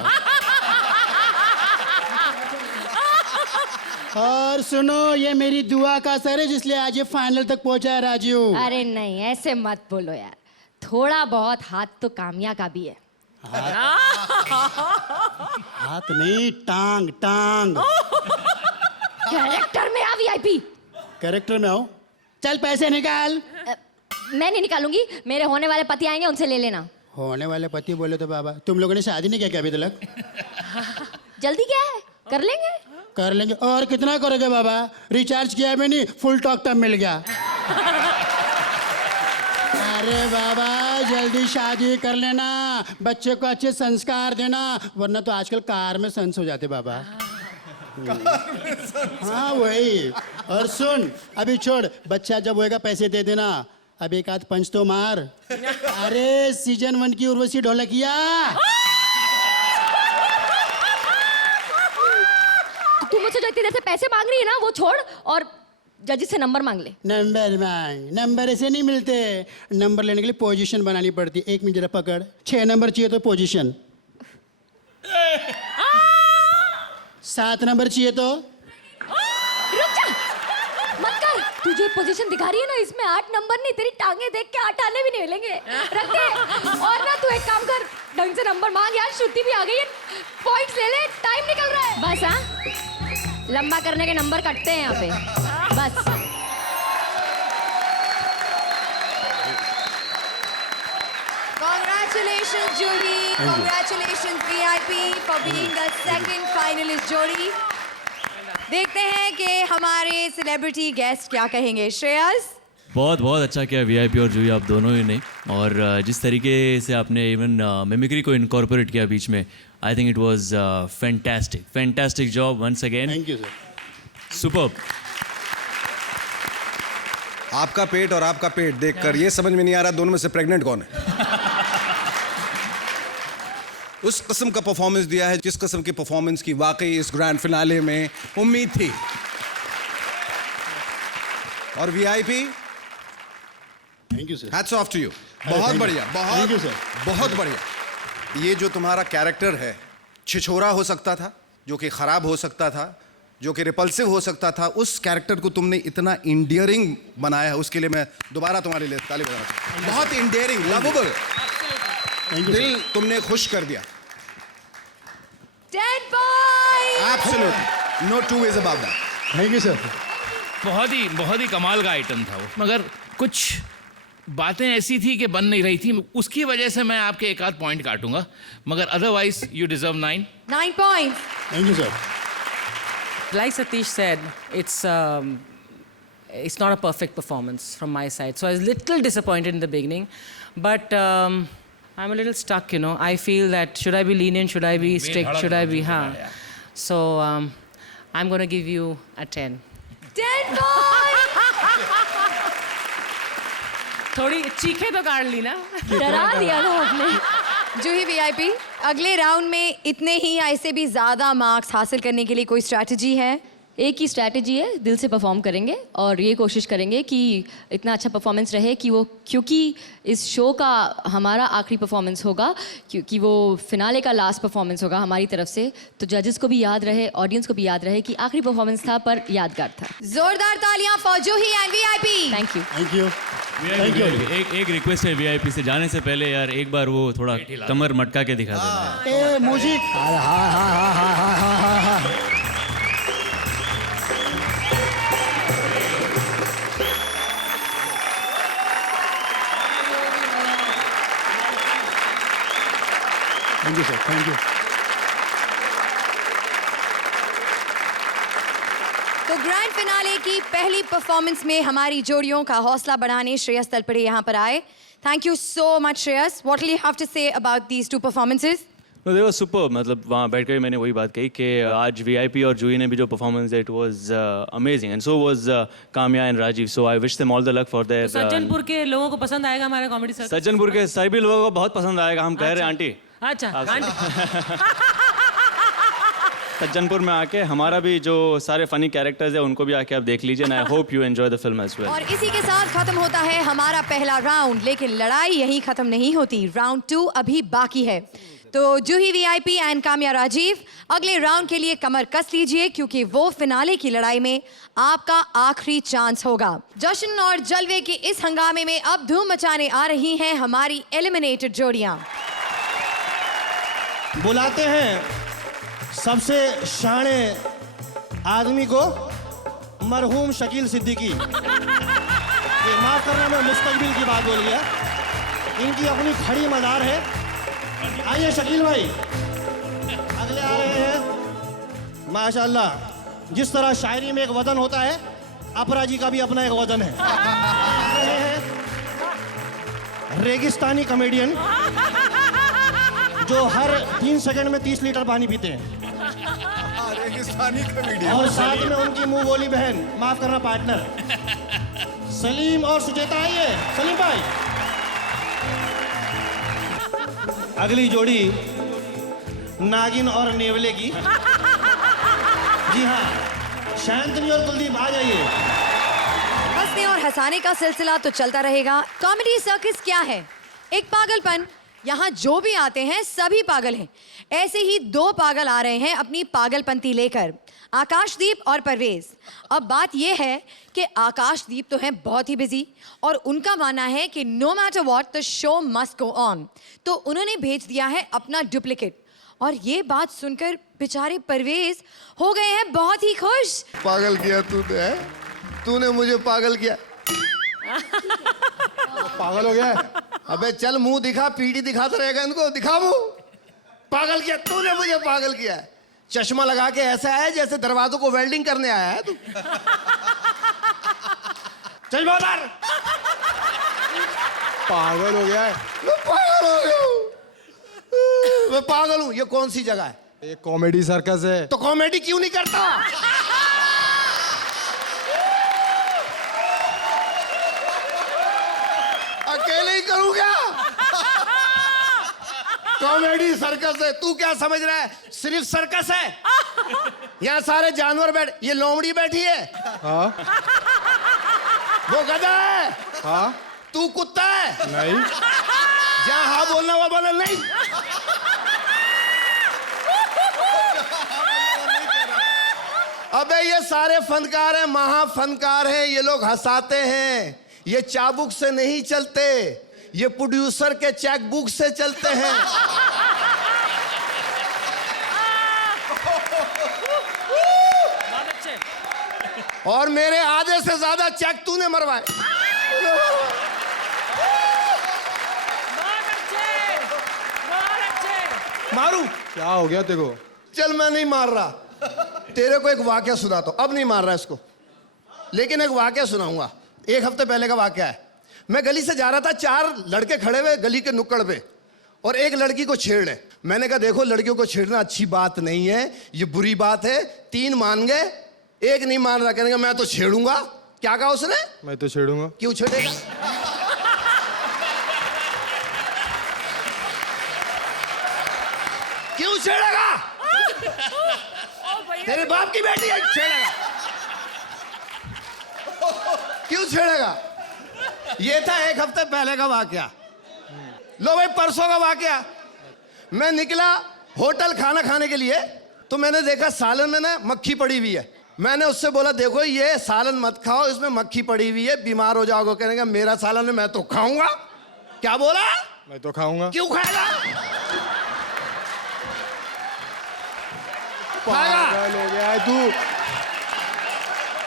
और सुनो, ये मेरी दुआ का असर है, जिसलिए आज ये फाइनल तक पहुंचा है राजू। अरे नहीं, ऐसे मत बोलो यार, थोड़ा बहुत हाथ तो कामया का भी है। हाथ नहीं, टांग टांग। कैरेक्टर में आ वीआईपी। कैरेक्टर में आओ, चल पैसे निकाल। मैं नहीं निकालूंगी, मेरे होने वाले पति आएंगे, उनसे ले लेना। होने वाले पति बोले तो बाबा, तुम लोगों ने शादी नहीं किया क्या अभी तक? जल्दी क्या है, कर लेंगे। कर लेंगे। और कितना करोगे बाबा? रिचार्ज किया भी नहीं, फुल टॉक टाइम मिल गया। अरे बाबा, जल्दी शादी कर लेना, बच्चे को अच्छे संस्कार देना, वरना तो आजकल कार में सेंस हो जाते बाबा। हाँ वही। और सुन, अभी छोड़, बच्चा जब होएगा पैसे दे देना, अब एक आध पंच तो मार। अरे सीजन 1 की उर्वशी ढोलकिया। तू मुझसे जो इतनी देर से पैसे मांग रही है ना, वो छोड़ और जज से नंबर मांग ले। नंबर मांग? नंबर ऐसे नहीं मिलते, नंबर लेने के लिए पोजीशन बनानी पड़ती। 1 मिनट जरा पकड़, 6 नंबर चाहिए तो पोजीशन, 7 नंबर चाहिए तो। रुक जा, मत कर। तुझे पोजीशन दिखा रही है ना, इसमें 8 नंबर नहीं, तेरी टांगे देख के 8 आने भी नहीं मिलेंगे। रख दे। और ना तू एक काम कर, ढंग से नंबर मांग यार, श्रुति भी आ गई है, पॉइंट्स ले ले, टाइम निकल रहा है। बस हाँ, लंबा करने के नंबर कटते हैं यहाँ पे, बस। Congratulations jury, congratulations VIP for being the second finalist जोड़ी। देखते हैं कि हमारे सेलिब्रिटी गेस्ट क्या कहेंगे। श्रेयस, बहुत बहुत अच्छा किया वीआईपी और जूही, आप दोनों ही ने। और जिस तरीके से आपने इवन मिमिक्री को इनकॉर्पोरेट किया बीच में, I think it was fantastic job once again. Thank you sir. Superb. आपका पेट और आपका पेट देखकर ये समझ में नहीं आ रहा दोनों में से प्रेग्नेंट कौन है। उस किस्म का परफॉर्मेंस दिया है जिस किस्म की परफॉर्मेंस की वाकई इस ग्रैंड फिनाले में उम्मीद थी। और VIP, thank you sir. Hats off to you. बहुत thank you. बढ़िया, Thank you, sir. बहुत बढ़िया। ये जो तुम्हारा कैरेक्टर है, छिछोरा हो सकता था, जो कि खराब हो सकता था, जो कि रिपल्सिव हो सकता था, उस कैरेक्टर को तुमने इतना इंडियरिंग बनाया है, उसके लिए मैं दोबारा तुम्हारे लिए ताली बजाना चाहता हूं। बहुत इंडियरिंग, लवेबल, दिल तुमने खुश कर दिया। 10 points! Absolutely, no two ways about that. Thank you sir. बहुत ही कमाल का आइटम था वो, मगर कुछ बातें ऐसी थी कि बन नहीं रही थी, उसकी वजह से मैं आपके एक आध पॉइंट काटूंगा, मगर otherwise you deserve 9। 9 points. Thank you sir. Like Satish said, it's not a perfect performance from my side. So I was a little disappointed in the beginning, but I'm a little stuck, you know. I feel that should I be lenient, should I be strict, should I be, So I'm going to give you a 10. 10 points! थोड़ी चीखे तो काट ली ना। डरा दिया था आपने। जूही VIP, अगले राउंड में इतने ही या इससे भी ज्यादा मार्क्स हासिल करने के लिए कोई स्ट्रैटेजी है? एक ही स्ट्रैटेजी है, दिल से परफॉर्म करेंगे और ये कोशिश करेंगे कि इतना अच्छा परफॉर्मेंस रहे कि वो, क्योंकि इस शो का हमारा आखिरी परफॉर्मेंस होगा, क्योंकि वो फिनाले का लास्ट परफॉर्मेंस होगा हमारी तरफ से, तो जजेस को भी याद रहे, ऑडियंस को भी याद रहे कि आखिरी परफॉर्मेंस था पर यादगार था। जोरदार तालियां for Juhi and VIP. Thank you. Thank you. Thank you. एक रिक्वेस्ट है वीआईपी से, जाने से पहले यार एक बार वो थोड़ा कमर मटका के दिखा देना। ए मुझे thank you sir. Thank you. तो ग्रैंड फिनाले की पहली परफॉर्मेंस में हमारी जोड़ियों का हौसला बढ़ाने श्रेयस तलपड़े यहाँ पर आए। Thank you so much Shreyas. What will you have to say about these two performances? No, they were super. मतलब वहाँ बैठ कर मैंने वही बात कही कि आज वीआईपी और जूही ने भी जो परफॉर्मेंस दिया, it was amazing, and so was Kamya and Rajiv. So I wish them all the luck for their. Sajjanpur के लोगों को पसंद आएगा हमारा कॉमेडी सर्कस? सज्जनपुर के सभी लोगों को बहुत पसंद आएगा, हम कह रहे हैं आंटी। अच्छा, आंटी। सज्जनपुर में आके हमारा भी जो सारे फनी कैरेक्टर्स है उनको भी आके आप देख लीजिए, and I hope you enjoy the film as well. और इसी के साथ खत्म होता है हमारा पहला राउंड, लेकिन लड़ाई यहीं खत्म नहीं होती। राउंड 2 अभी बाकी है। तो जूही वीआईपी एंड काम्या राजीव, अगले राउंड के लिए कमर कस लीजिए, क्योंकि वो फिनाले की लड़ाई में आपका आखिरी चांस होगा। जश्न और जलवे के इस हंगामे में अब धूम मचाने आ रही हैं हमारी एलिमिनेटेड जोड़ियां। बुलाते हैं सबसे शाणे आदमी को, मरहूम शकील सिद्दीकी। ये माफ करना, मैं मुस्तकबिल की बात बोल गया। इनकी अपनी खड़ी मदार है। आइए शकील भाई, अगले आ रहे हैं। माशाल्लाह, जिस तरह शायरी में एक वजन होता है, अपरा जी का भी अपना एक वजन है। आ रहे हैं रेगिस्तानी कॉमेडियन जो हर 3 सेकंड में 30 लीटर पानी पीते हैं। रेगिस्तानी कॉमेडियन। और साथ में उनकी मुंह बोली बहन, माफ करना पार्टनर, सलीम और सुचेता। आइए सलीम भाई। अगली जोड़ी नागिन और नेवले की। जी हाँ, शांतनी और कुलदीप आ जाइए। हंसने और हंसाने का सिलसिला तो चलता रहेगा। कॉमेडी सर्कस क्या है? एक पागलपन। यहाँ जो भी आते हैं सभी पागल हैं। ऐसे ही 2 पागल आ रहे हैं अपनी पागलपंती लेकर, आकाशदीप और परवेज। अब बात यह है कि आकाशदीप तो हैं बहुत ही बिजी और उनका मानना है कि no matter what the show must go on, तो उन्होंने भेज दिया है अपना डुप्लीकेट। और ये बात सुनकर बेचारे परवेज हो गए हैं बहुत ही खुश। पागल किया तूने मुझे पागल किया। पागल हो गया है? अबे चल मुंह दिखा, पीढ़ी दिखाता रहेगा इनको, दिखा मुंह। पागल किया तूने मुझे, पागल किया। चश्मा लगा के ऐसा है जैसे दरवाजों को वेल्डिंग करने आया है तू। चल बाहर। पागल हो गया है। मैं पागल हो गया हूँ, मैं पागल हूँ। ये कौन सी जगह है? ये कॉमेडी सर्कस है। तो कॉमेडी क्यों नहीं करता? अकेले ही करूँ क्या? कॉमेडी सर्कस है। तू क्या समझ रहा है सिर्फ सर्कस है? यहाँ सारे जानवर ये लोमड़ी बैठी है। हाँ। वो गधा है। हाँ। तू कुत्ता है। नहीं। जहाँ हाँ बोलना वो बोलना नहीं। अबे ये सारे फनकार हैं, महाफनकार हैं। ये लोग हंसाते हैं। ये चाबुक से नहीं चलते, ये प्रोड्यूसर के चेक बुक से चलते हैं। और मेरे आधे से ज्यादा चेक तूने मरवाए। मारू? क्या हो गया तेरे को? चल मैं नहीं मार रहा, तेरे को एक वाकया सुनाता हूं। अब नहीं मार रहा इसको, लेकिन एक वाकया सुनाऊंगा। 1 हफ्ते पहले का वाकया है। मैं गली से जा रहा था, 4 लड़के खड़े हुए गली के नुक्कड़ पे और एक लड़की को छेड़ है। मैंने कहा देखो लड़कियों को छेड़ना अच्छी बात नहीं है, ये बुरी बात है। 3 मान गए, 1 नहीं मान रहा। कहने का मैं तो छेड़ूंगा। क्या कहा उसने? मैं तो छेड़ूंगा। क्यों छेड़ेगा? क्यों छेड़ेगा? तेरे बाप की बेटी है, छेड़ेगा? क्यों छेड़ेगा? ये था 1 हफ्ते पहले का वाकया। लो भाई परसों का वाकया। मैं निकला होटल खाना खाने के लिए, तो मैंने देखा सालन में ना मक्खी पड़ी हुई है। मैंने उससे बोला देखो ये सालन मत खाओ, इसमें मक्खी पड़ी हुई है, बीमार हो जाओगे। कहने का मेरा सालन है, मैं तो खाऊंगा। क्या बोला? मैं तो खाऊंगा। क्यों खाएगा? खाएगा। हो गया है तू।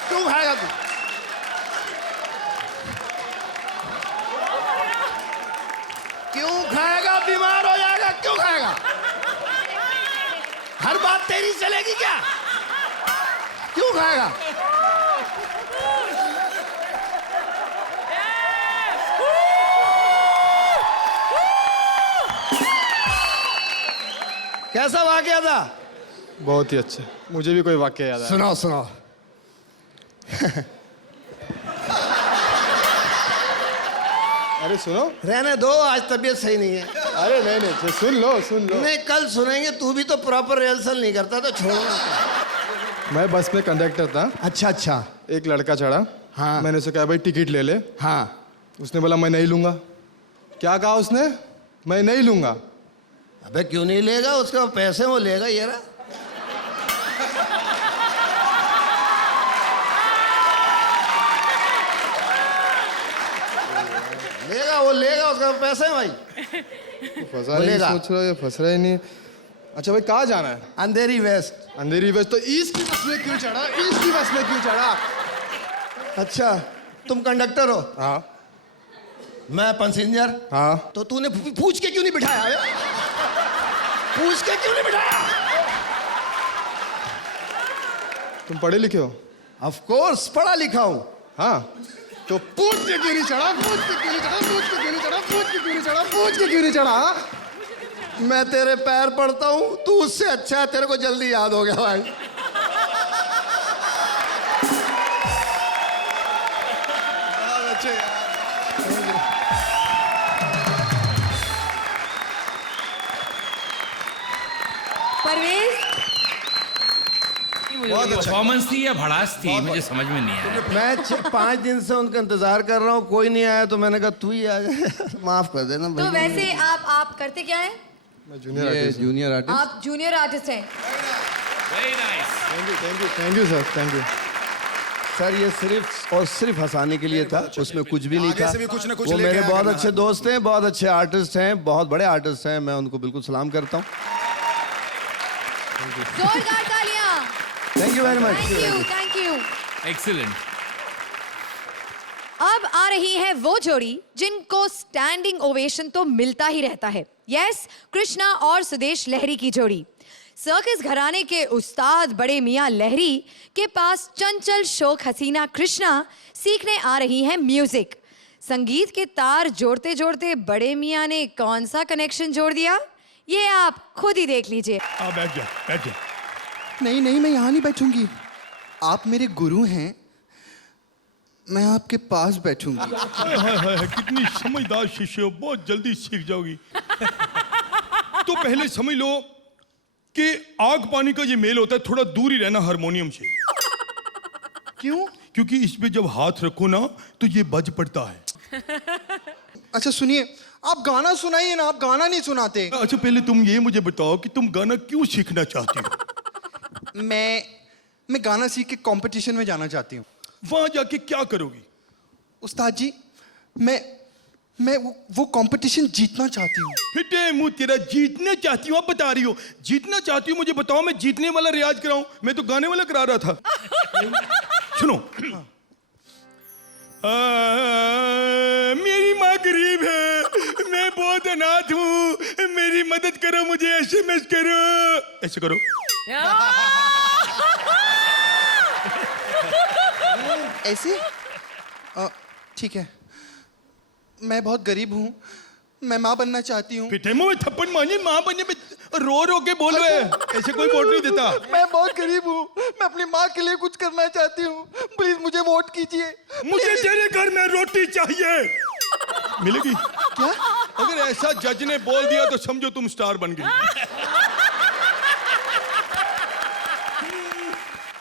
क्यों खाएगा तू? क्यों खाएगा? बीमार हो जाएगा। क्यों खाएगा? हर बात तेरी चलेगी क्या? क्यों खाएगा? कैसा वाकया था? बहुत ही अच्छा। मुझे भी कोई वाक्य याद है। सुनाओ सुनाओ। अरे सुनो। रहने दो, आज तबीयत सही नहीं है। अरे नहीं नहीं, सुन लो। नहीं कल सुनेंगे। तू भी तो प्रॉपर रिहर्सल नहीं करता, तो छोड़ना। मैं बस में कंडक्टर था। अच्छा अच्छा। एक लड़का चढ़ा। हाँ। मैंने उसे कहा भाई टिकट ले ले। हाँ। उसने बोला मैं नहीं लूंगा। क्या कहा उसने? मैं नहीं लूंगा। अबे क्यों नहीं लेगा? उसका पैसे वो लेगा। ये रहा। लेगा, वो लेगा, उसका पैसे है भाई। फंसा नहीं सोच रहा है, फंस रहा ही नहीं। अच्छा भाई कहाँ जाना है? अंधेरी वेस्ट। अंधेरी वेस्ट? तो ईस्ट की बस में क्यों चढ़ा? ईस्ट की बस में क्यों चढ़ा? अच्छा तुम कंडक्टर हो? हाँ। मैं पैसेंजर। हाँ। तो तूने पूछ के क्यों नहीं बिठाया? पूछ के क्यों नहीं बिठाया? तुम पढ़े लिखे हो? ऑफ कोर्स पढ़ा लिखा हूँ। हाँ। तो पूछ के क्यों नहीं चढ़ा? पूछ के क्यों नहीं चढ़ा? पूछ के क्यों नहीं चढ़ा? पूछ के क्यों नहीं चढ़ा? पूछ के क्यों नहीं चढ़ा? मैं तेरे पैर पड़ता हूँ, तू उससे अच्छा है। तेरे को जल्दी याद हो गया भाई। परवेज बहुत परफॉर्मेंस थी या भड़ास थी, मुझे समझ में नहीं आया। मैं 5 दिन से उनका इंतजार कर रहा हूँ, कोई नहीं आया, तो मैंने कहा तू ही आ जाए। माफ कर देना तो भाई। वैसे आप करते क्या हैं? मैं जूनियर आर्टिस्ट। आप जूनियर आर्टिस्ट हैं। Very nice. Thank you sir, thank you. Sir ये सिर्फ और सिर्फ हंसाने के लिए था, उसमें कुछ भी नहीं आगे था। से भी कुछ ना कुछ वो लेके मेरे आया बहुत करना। अच्छे दोस्त हैं, बहुत अच्छे आर्टिस्ट हैं, बहुत बड़े आर्टिस्ट हैं। मैं उनको बिल्कुल सलाम करता हूँ। जोरदार तालियां। Thank you very much. Thank you. Excellent. अब आ रही है वो जोड़ी जिनको स्टैंडिंग ओवेशन तो मिलता ही रहता है। यस, कृष्णा और सुदेश लहरी की जोड़ी। सर्कस घराने के उस्ताद बड़े मियां लहरी के पास चंचल शोक हसीना कृष्णा सीखने आ रही हैं म्यूजिक। संगीत के तार जोड़ते जोड़ते बड़े मियां ने कौन सा कनेक्शन जोड़ दिया, ये आप खुद ही देख लीजिए। बैठ जा, बैठ जा। नहीं नहीं, मैं यहाँ नहीं बैठूंगी। आप मेरे गुरु हैं, मैं आपके पास बैठूंगी। हाय हाय हाय, कितनी समझदार शिष्य हो, बहुत जल्दी सीख जाओगी। तो पहले समझ लो कि आग पानी का ये मेल होता है, थोड़ा दूर ही रहना हारमोनियम से। क्यों? क्योंकि इस पे जब हाथ रखो ना तो ये बज पड़ता है। अच्छा सुनिए, आप गाना सुनाइए ना, आप गाना नहीं सुनाते। अच्छा पहले तुम ये मुझे बताओ कि तुम गाना क्यों सीखना चाहती हो? मैं गाना सीख के कंपटीशन में जाना चाहती हूँ। वहां जाके क्या करोगी? उस्ताद जी, मैं वो कंपटीशन जीतना चाहती हूँ। फिटे मुंह तेरा, जीतने चाहती हूँ? आप बता रही हो जीतना चाहती हूँ, मुझे बताओ मैं जीतने वाला रियाज कराऊं? मैं तो गाने वाला करा रहा था। सुनो, मेरी माँ गरीब है, मैं बहुत अनाथ हूँ, मेरी मदद करो, मुझे SMS करो। ऐसे करो। ऐसे? ठीक है, मैं बहुत गरीब हूँ, मैं माँ बनना चाहती हूँ। फिटे मुंह में थप्पड़ मारिए, माँ बनने पे रो रो के बोल रहे हैं, ऐसे कोई वोट नहीं देता। मैं बहुत गरीब हूँ, मैं अपनी माँ के लिए कुछ करना चाहती हूँ, प्लीज मुझे वोट कीजिए। मुझे तेरे घर में रोटी चाहिए। मिलेगी क्या? अगर ऐसा जज ने बोल दिया तो समझो तुम स्टार बन गई।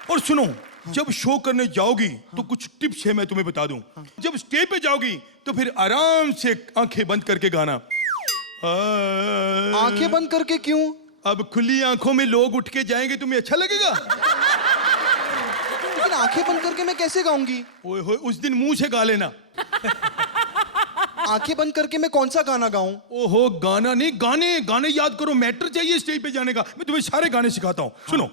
और सुनो, जब शो करने जाओगी तो कुछ टिप्स है मैं तुम्हें बता दूं। जब स्टेज पे जाओगी तो फिर आराम से आंखें बंद करके गाना। आंखें बंद करके क्यों? अब खुली आंखों में लोग उठ के जाएंगे, तुम्हें अच्छा लगेगा? लेकिन आंखें बंद करके मैं कैसे गाऊंगी? ओए होए, उस दिन मुंह से गा लेना। आंखें बंद करके मैं कौन सा गाना गाऊं? ओहो, गाना नहीं, गाने गाने याद करो। मैटर चाहिए स्टेज पे जाने का। मैं तुम्हें सारे गाने सिखाता हूँ। सुनो,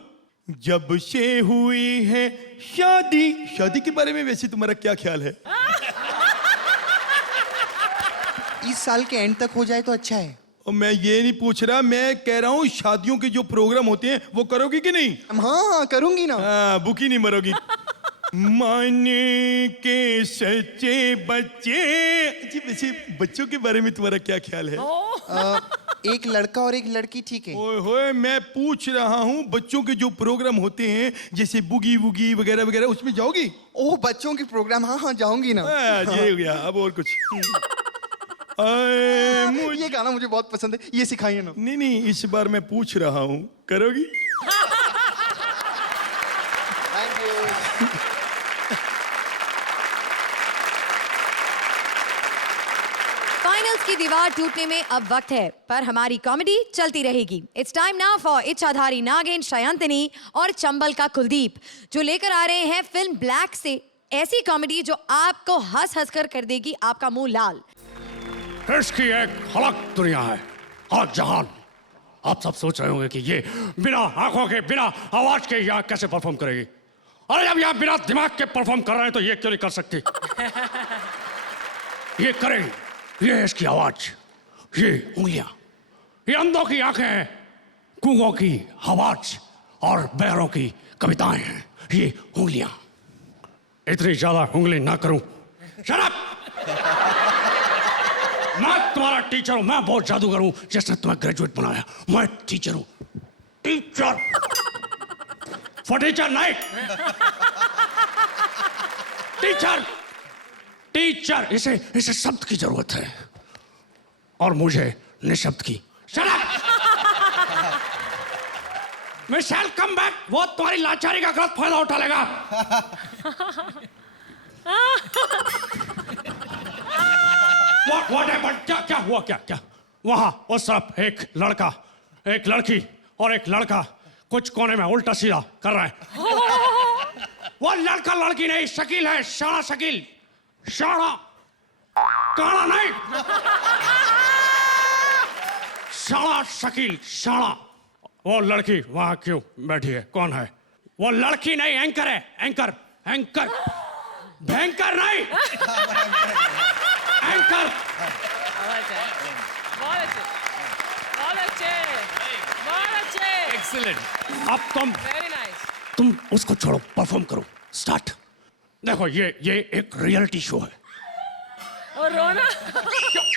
जब से हुई है शादी। शादी के बारे में वैसे तुम्हारा क्या ख्याल है? इस साल के एंड तक हो जाए तो अच्छा है। और मैं ये नहीं पूछ रहा, मैं कह रहा हूँ शादियों के जो प्रोग्राम होते हैं वो करोगी कि नहीं? हाँ करूंगी ना। हाँ, भूखी नहीं मरोगी। माने के सच्चे बच्चे। जी, वैसे बच्चों के बारे में तुम्हारा क्या ख्याल है? एक लड़का और एक लड़की ठीक है। ओए होए, मैं पूछ रहा हूँ बच्चों के जो प्रोग्राम होते हैं जैसे बुगी वुगी वगैरह वगैरह, उसमें जाओगी? ओह, बच्चों के प्रोग्राम, हाँ हाँ जाऊंगी ना। ये हो गया, अब और कुछ? ये गाना मुझे बहुत पसंद है, ये सिखाइए ना। नहीं नहीं, इस बार मैं पूछ रहा हूँ, करोगी? Thank you. फाइनल्स की दीवार टूटने में अब वक्त है, पर हमारी कॉमेडी चलती रहेगी। इट्स टाइम नाउ फॉर इच्छाधारी नागिन शयंतनी और चंबल का कुलदीप, जो लेकर आ रहे हैं फिल्म ब्लैक से ऐसी कॉमेडी जो आपको हंस हंस कर देगी आपका मुंह लाल। इसकी एक अलग दुनिया है, अलग जहान। आप सब सोच रहे होंगे कि ये बिना आंखों के, बिना आवाज के यहाँ कैसे परफॉर्म करेगी। अरे जब यहाँ बिना दिमाग के परफॉर्म कर रहे हैं तो ये क्यों नहीं कर सकती? ये करेगी। ये है इसकी आवाज, ये उंगलियां, ये अंधों की आंखें हैं, गूंगों की आवाज और बहरों की कविताएं हैं ये उंगलियां। इतनी ज्यादा उंगली ना करूं। Shut up! मैं तुम्हारा टीचर हूं, मैं बहुत जादूगर हूं जिसने तुम्हें ग्रेजुएट बनाया। मैं टीचर हूं, टीचर। फॉर टीचर नहीं, टीचर, टीचर। इसे शब्द की जरूरत है और मुझे निशब्द की। Shut up! मैं शैल कम बैक। वो तुम्हारी लाचारी का गलत फायदा उठा लेगा। What happened? क्या हुआ? क्या वहां उस तरफ एक लड़का, एक लड़की और एक लड़का कुछ कोने में उल्टा सीधा कर रहा है। वो लड़का लड़की नहीं, शकील है, शाना शकील, शाना काना नहीं, शाना शकील, शाना। वो लड़की वहां क्यों बैठी है? कौन है? वो लड़की नहीं, एंकर है, एंकर, एंकर, भयंकर नहीं, एंकर। एक्सीलेंट। अब तुम उसको छोड़ो, परफॉर्म करो, स्टार्ट। देखो ये एक रियलिटी शो है। और रोना?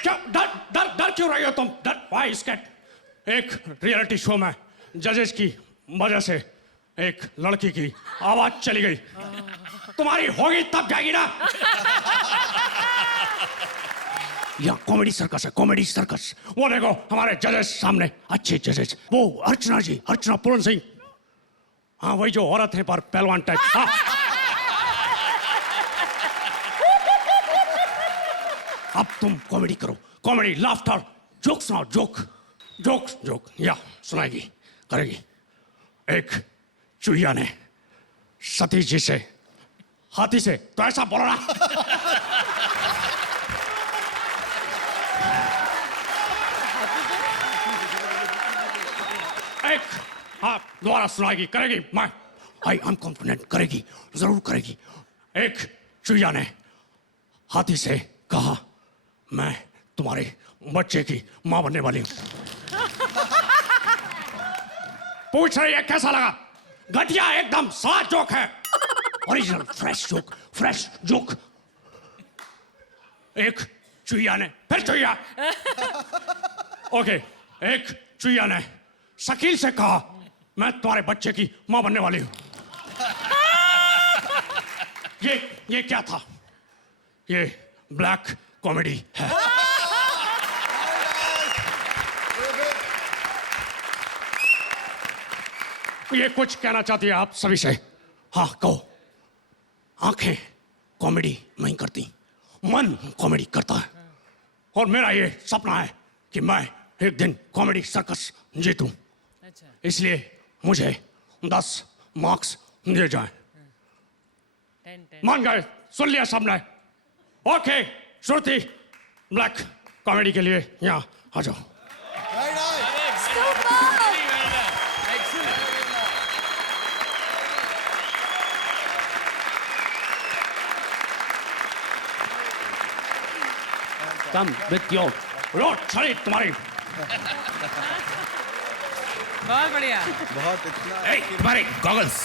क्या डर क्यों रही हो तुम? व्हाई स्कैट? एक रियलिटी शो में जजेस की वजह से एक लड़की की आवाज चली गई। तुम्हारी होगी तब जाएगी ना। यहाँ कॉमेडी सर्कस है, कॉमेडी सर्कस। वो देखो हमारे जजेस सामने, अच्छे जजेस। वो अर्चना जी, अर्चना पूरन सिंह। हाँ वही जो औरत है पर पहलवान टाइप। हाँ। अब तुम कॉमेडी करो, कॉमेडी, लाफ्टर, जोक सुनाओ, जोक जोक जोक। या सुनाएगी, करेगी। एक चुहिया ने सतीश जी से, हाथी से, तो ऐसा बोला ना। एक, हाँ दोबारा सुनाएगी, करेगी। मैं आई एम कॉन्फिडेंट, करेगी, जरूर करेगी। एक चुहिया ने हाथी से कहा, मैं तुम्हारे बच्चे की मां बनने वाली हूं। पूछ रही है कैसा लगा? घटिया एकदम, साफ जोक है, original fresh joke, fresh joke. एक चुहिया ने, फिर चुहिया। ओके, एक चुहिया ने शकील से कहा, मैं तुम्हारे बच्चे की मां बनने वाली हूं। ये क्या था? ये ब्लैक कॉमेडी है। ये कुछ कहना चाहती है आप सभी से? हाँ कहो। आंखें कॉमेडी नहीं करती, मन कॉमेडी करता है। और मेरा ये सपना है कि मैं एक दिन कॉमेडी सर्कस जीतूं। इसलिए मुझे 10 मार्क्स दिए जाएं। मान गए? सुन लिया सबने? ओके श्रुति, ब्लैक कॉमेडी के लिए यहाँ आ जाओ। Come with your रोड छड़ी तुम्हारी। बहुत बढ़िया। बहुत इतना तुम्हारे गॉगल्स।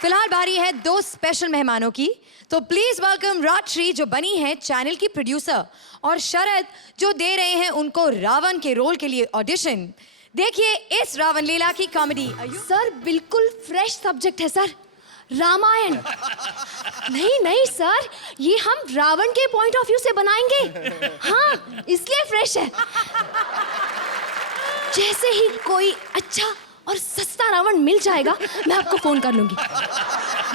फिलहाल बारी है 2 स्पेशल मेहमानों की। तो प्लीज वेलकम राजश्री जो बनी है चैनल की प्रोड्यूसर, और शरद जो दे रहे हैं उनको रावण के रोल के लिए ऑडिशन। देखिए इस रावण लीला की कॉमेडी। सर बिल्कुल फ्रेश सब्जेक्ट है सर, रामायण। नहीं नहीं सर, ये हम रावण के पॉइंट ऑफ व्यू से बनाएंगे। हाँ इसलिए फ्रेश है। जैसे ही कोई अच्छा और सस्ता रावण मिल जाएगा मैं आपको फोन कर लूंगी।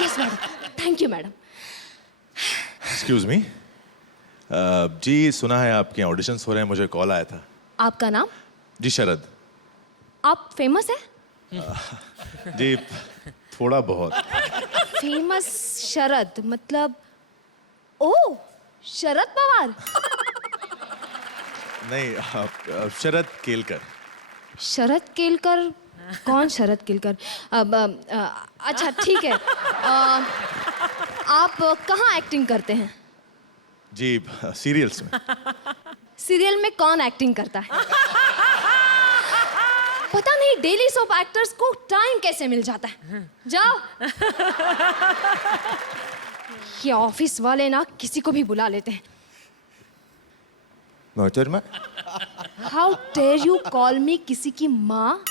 Yes madam, thank you madam. Excuse me जी, सुना है आपके ऑडिशंस हो रहे हैं, मुझे कॉल आया था। आपका नाम? जी शरद। आप फेमस है? जी थोड़ा बहुत। फेमस शरद मतलब ओ शरद पवार? नहीं शरद केलकर। शरद केलकर? कौन शरद केलकर? अच्छा ठीक है। आप कहाँ एक्टिंग करते हैं? जी सीरियल्स में। सीरियल में कौन एक्टिंग करता है? पता नहीं डेली सोप एक्टर्स को टाइम कैसे मिल जाता है। जाओ। ये ऑफिस वाले ना किसी को भी बुला लेते हैं। मोहतरमा, how dare you call me किसी की माँ?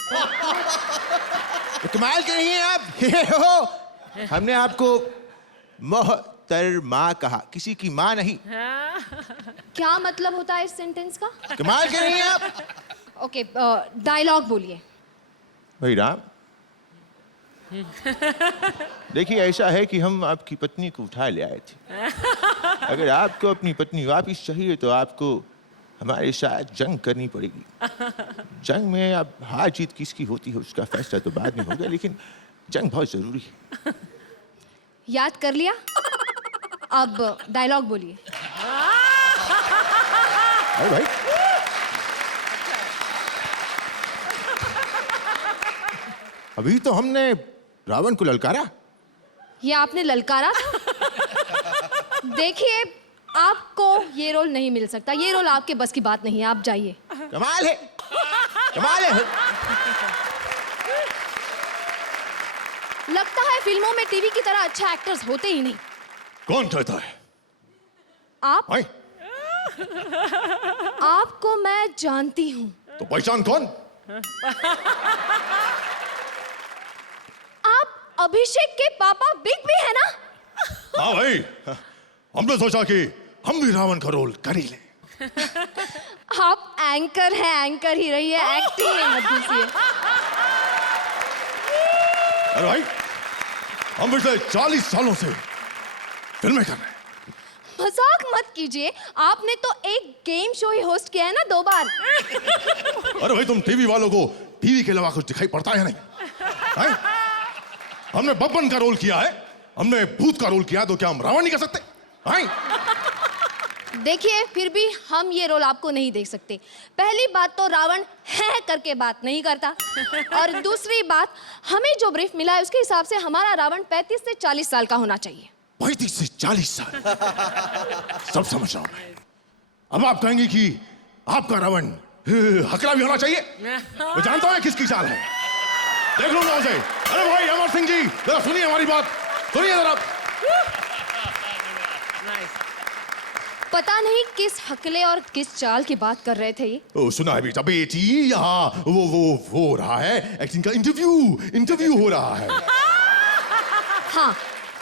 कमाल कर रही हैं आप। ये हो, हमने आपको मोहतरमा कहा, किसी की माँ नहीं। क्या मतलब होता है इस सेंटेंस का? कमाल कर रही हैं आप। ओके डायलॉग बोलिए। भाई राम, देखिए ऐसा है कि हम आपकी पत्नी को उठा ले आए थे। अगर आपको अपनी पत्नी वापिस चाहिए तो आपको हमारे साथ जंग करनी पड़ेगी। जंग में अब हार जीत किसकी होती है उसका फैसला तो बाद में होगा, लेकिन जंग बहुत जरूरी है। याद कर लिया? अब डायलॉग बोलिए। अरे भाई अभी तो हमने रावण को ललकारा। ये आपने ललकारा था? देखिए आपको ये रोल नहीं मिल सकता, ये रोल आपके बस की बात नहीं है, आप जाइए। कमाल है, कमाल है। लगता है फिल्मों में टीवी की तरह अच्छा एक्टर्स होते ही नहीं। कौन कहता है? आप? आपको मैं जानती हूँ। तो पहचान कौन? आप अभिषेक के पापा बिग भी है ना? हाँ भाई, हमने सोचा कि हम भी रावण का रोल कर ही लें। आप एंकर हैं, एंकर ही रहिए, एक्टिंग में मत घुसिए। अरे भाई, हम पिछले 40 सालों से फिल्में कर रहे हैं। मजाक मत कीजिए, आपने तो एक गेम शो ही होस्ट किया है ना 2 बार। अरे भाई, तुम टीवी वालों को टीवी के अलावा कुछ दिखाई पड़ता है नहीं? हैं? हमने बब्बन का रोल किया है, हमने भूत का रोल किया, तो क्या हम रावण नहीं कर सकते? हैं? देखिए, फिर भी हम ये रोल आपको नहीं दे सकते। पहली बात तो रावण है करके बात नहीं करता, और दूसरी बात, हमें जो ब्रीफ मिला है उसके हिसाब से हमारा रावण 35 से 40 साल का होना चाहिए। 35 से 40 साल? सब समझ रहा हूं मैं। अब आप कहेंगे कि आपका रावण हकला भी होना चाहिए? मैं जानता हूं किसकी चाल है, देख लूंगा उसे। अरे भाई अमर सिंह जी, जरा सुनिए हमारी बात, सुनिए जरा। पता नहीं किस हकले और किस चाल की बात कर रहे थे ये। ओ, सुना है बेटा, बेटी यहाँ वो हो रहा है, एक्टिंग का इंटरव्यू हो रहा है। हाँ,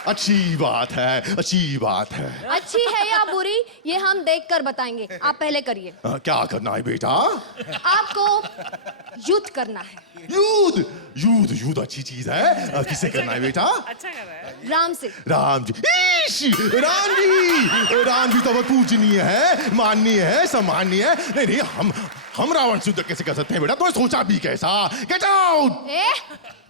अच्छी बात है, अच्छी बात है। अच्छी है या बुरी ये हम देखकर बताएंगे, आप पहले करिए। क्या करना है बेटा? आपको युद्ध करना है। युद्ध अच्छी चीज है। किससे करना है बेटा? अच्छा कर रहा है। राम से। राम जी, राम जी तो बहुत पूजनीय है, माननीय है, सम्माननीय है। नहीं, हम रावण से युद्ध कैसे कर सकते हैं बेटा? तुमने सोचा भी कैसा? Get out!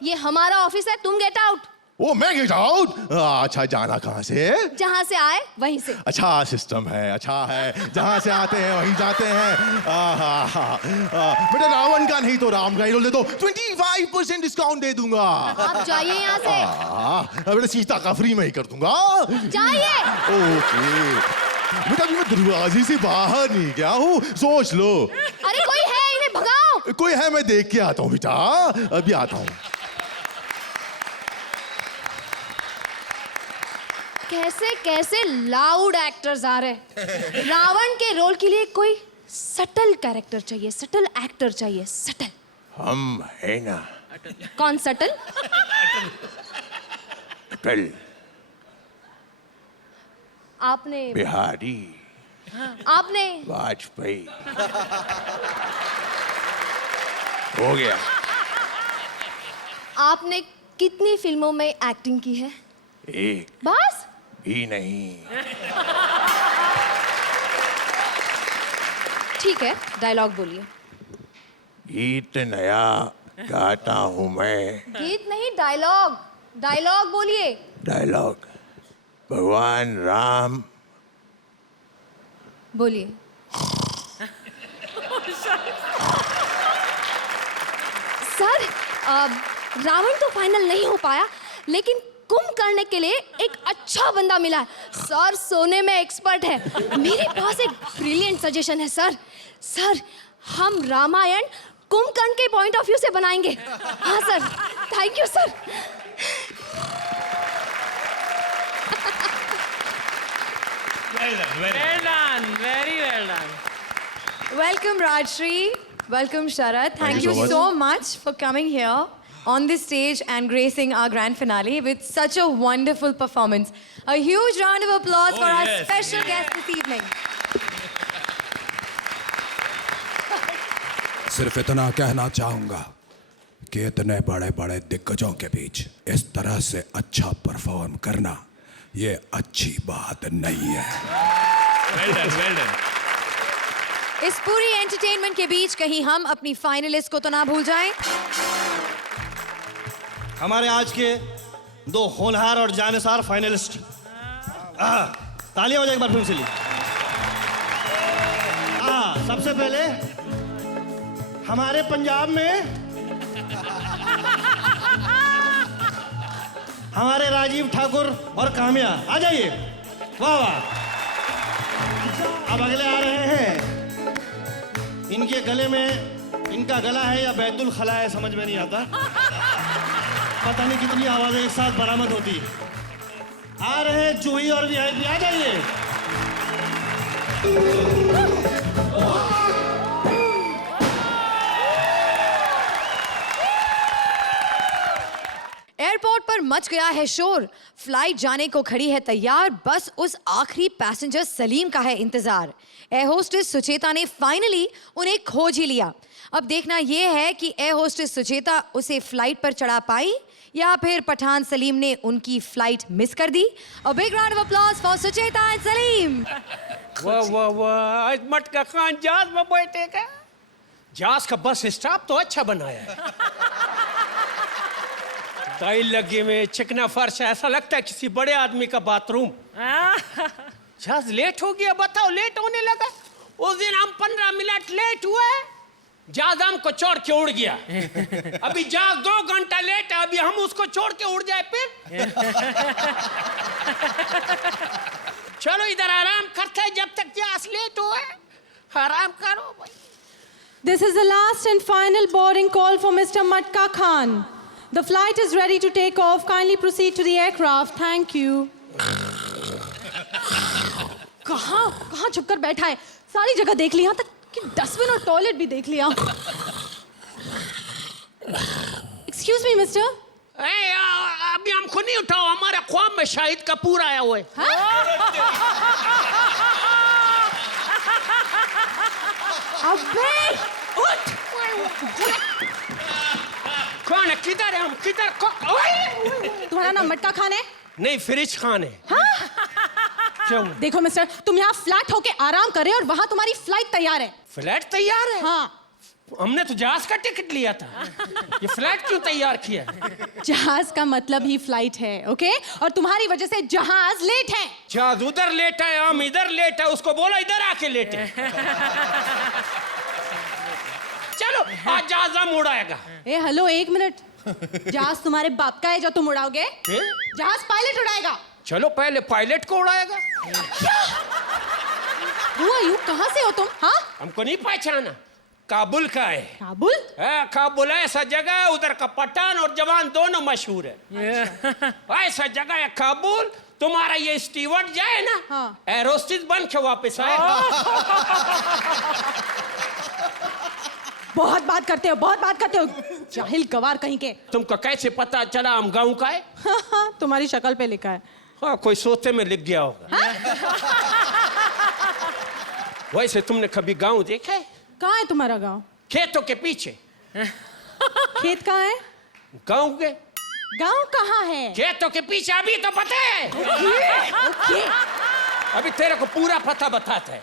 ये हमारा ऑफिस है, तुम गेट आउट। ओ, मैं गेट आउट? अच्छा, जाना कहाँ से? जहाँ से आए वहीं से। अच्छा सिस्टम है, अच्छा है, जहाँ से आते हैं वहीं जाते हैं। बेटा, रावण का नहीं तो राम का ही रोल दे दो, 25% डिस्काउंट दे दूंगा। आप जाइए यहाँ से। बेटा, सीता का फ्री में ही कर दूंगा। जाइए। ओके बेटा, मैं दरवाजे से बाहर नहीं गया हूँ, सोच लो। अरे कोई है, इन्हें भगाओ। कोई है, मैं देख के आता हूँ बेटा, अभी आता हूँ। कैसे कैसे लाउड एक्टर्स आ रहे। रावण के रोल के लिए कोई सटल कैरेक्टर चाहिए, सटल एक्टर चाहिए, सटल। हम है ना। कौन सटल? अटल आपने बिहारी आपने वाजपेयी हो गया। आपने कितनी फिल्मों में एक्टिंग की है? एक बस? भी नहीं। ठीक है, डायलॉग बोलिए। गीत नया गाता हूं मैं। गीत नहीं, डायलॉग। डायलॉग बोलिए। डायलॉग, भगवान राम। बोलिए। सर, रावण तो फाइनल नहीं हो पाया, लेकिन कुंभकर्ण के लिए एक अच्छा बंदा मिला है। सर सोने में एक्सपर्ट है। मेरे पास एक ब्रिलियंट सजेशन है सर। सर, हम रामायण कुंभकर्ण के पॉइंट ऑफ व्यू से बनाएंगे। हाँ sir, thank you sir. Well done, very well done. Welcome Rajshri, welcome Sharad. Thank you so much for coming here on this stage and gracing our grand finale with such a wonderful performance. A huge round of applause for our special guest this evening. सिर्फ इतना कहना चाहूंगा कि इतने बड़े बड़े दिग्गजों के बीच इस तरह से अच्छा परफॉर्म करना ये अच्छी बात नहीं है। Well done, well done. इस पूरी एंटरटेनमेंट के बीच कहीं हम अपनी फाइनलिस्ट को तो ना भूल जाएं। हमारे आज के 2 होनहार और जानेसार फाइनलिस्ट। तालियां हो जाए एक बार फिर से ली। सबसे पहले हमारे पंजाब में हमारे राजीव ठाकुर और काम्या, आ जाइए। वाह वाह। अब अगले आ रहे हैं, इनके गले में, इनका गला है या बैतुल खला है समझ में नहीं आता। पता नहीं कितनी आवाजें एक साथ बरामद होती है। आ रहे हैं जूही और वीआईपी, आ जाइए। एयरपोर्ट पर मच गया है शोर, फ्लाइट जाने को खड़ी है तैयार, बस उस आखिरी पैसेंजर सलीम का है इंतजार। एयर होस्टेस सुचेता ने फाइनली उन्हें खोज ही लिया। अब देखना यह है कि एयर होस्टेस सुचेता उसे फ्लाइट पर चढ़ा पाई या फिर पठान सलीम ने उनकी फ्लाइट मिस कर दी। A big round of applause for Sucheta and Salim. वाह वाह वाह, आज मटका खान जहाज में बैठेगा। जहाज का बस स्टॉप तो अच्छा बनाया है। टाइल लगे में चिकना फर्श, ऐसा लगता है किसी बड़े आदमी का बाथरूम। जहाज लेट हो गया, बताओ लेट होने लगा। उस दिन हम 15 मिनट लेट हुए, जहाज हमको छोड़ के उड़ गया। अभी जहाज 2 घंटा लेट है, अभी हम उसको छोड़ के उड़ जाए फिर। चलो इधर आराम करते हैं जब तक जहाज लेट हुआ है। आराम करो भाई। This is the last and final boarding call for Mr. Matka Khan. The flight is ready to take off. Kindly proceed to the aircraft. Thank you. कहाँ छुपकर बैठा है? सारी जगह देख लिया, तक कि डस्टबिन और टॉयलेट भी देख लिया। Excuse me, Mr. अभी हमको नहीं उठाओ, हमारे ख्वाब में शाहिद कपूर आया हुआ है। अबे उठ! कौन है? किधर है? हम किधर? तुम्हारा नाम मटका खान है? नहीं, फिरिज खान है। हाँ? क्यों? देखो मिस्टर, तुम यहाँ फ्लैट होके आराम कर रहे हो और वहाँ तुम्हारी फ्लाइट तैयार है। फ्लैट तैयार है? हाँ। हमने तो जहाज का टिकट लिया था। ये फ्लैट क्यों तैयार किया? जहाज का मतलब ही फ्लाइट है, ओके? और तुम्हारी वजह से जहाज लेट है। जहाज उधर लेट है, हम इधर लेट है, उसको बोलो इधर आके लेट है। चलो आज जहाज हम उड़ाएगा। ए हेलो, 1 मिनट। जहाज तुम्हारे बाप का है जो तुम उड़ाओगे? जहाज पायलट उड़ाएगा। चलो पहले पायलट को उड़ाएगा। यू कहाँ से हो तुम? हाँ? हमको नहीं पहचाना, काबुल का है। काबुल? काबुल ऐसा जगह है, उधर का पठान और जवान दोनों मशहूर है। ऐसा जगह है काबुल। तुम्हारा ये स्टीवर्ड जाए ना, एयर होस्टेस बन के वापस आए। बहुत बात करते हो, बहुत बात करते हो, जाहिल गवार कहीं के। तुमको कैसे पता चला हम गाँव का है? तुम्हारी शक्ल पे लिखा है। हाँ, कोई सोते में लिख गया होगा। वैसे तुमने कभी गाँव देखा है? कहाँ है तुम्हारा गाँव? खेतों के पीछे। खेत कहाँ है? गाँव के। गाँव कहाँ है? खेतों के पीछे। अभी तो पता है। ओके। अभी तेरे को पूरा पता बताता है।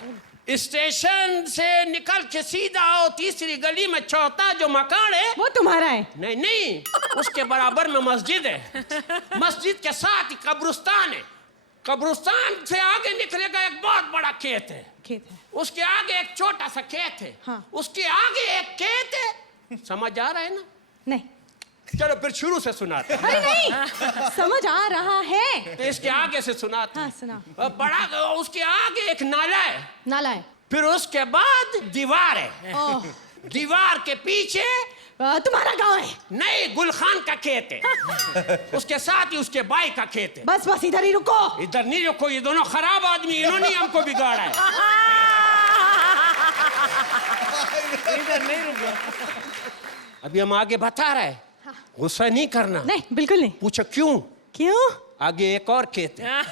स्टेशन से निकल के सीधा आओ, तीसरी गली में चौथा जो मकान है वो तुम्हारा है? नहीं नहीं, उसके बराबर में मस्जिद है। मस्जिद के साथ ही कब्रिस्तान है। कब्रिस्तान से आगे निकलेगा एक बहुत बड़ा खेत है। खेत है। उसके आगे एक छोटा सा खेत है। हाँ। उसके आगे एक खेत है। समझ आ रहा है ना? नहीं। चलो फिर शुरू से सुनाते हैं। अरे नहीं, समझ आ रहा है। तो इसके आगे से सुनाते। हाँ, सुना। बड़ा, उसके आगे एक नाला है। नाला है। फिर उसके बाद दीवार है। दीवार के पीछे तुम्हारा गांव है। नहीं, गुलखान का खेत है। उसके साथ ही उसके भाई का खेत है। बस बस, इधर ही रुको। इधर नहीं रुको, ये दोनों खराब आदमी, इन्होंने हमको बिगाड़ा है। इधर नहीं रुको। अभी हम आगे बता रहे हैं, गुस्सा नहीं करना। नहीं, बिल्कुल नहीं। पूछो क्यों? क्यों? आगे एक और खेत है।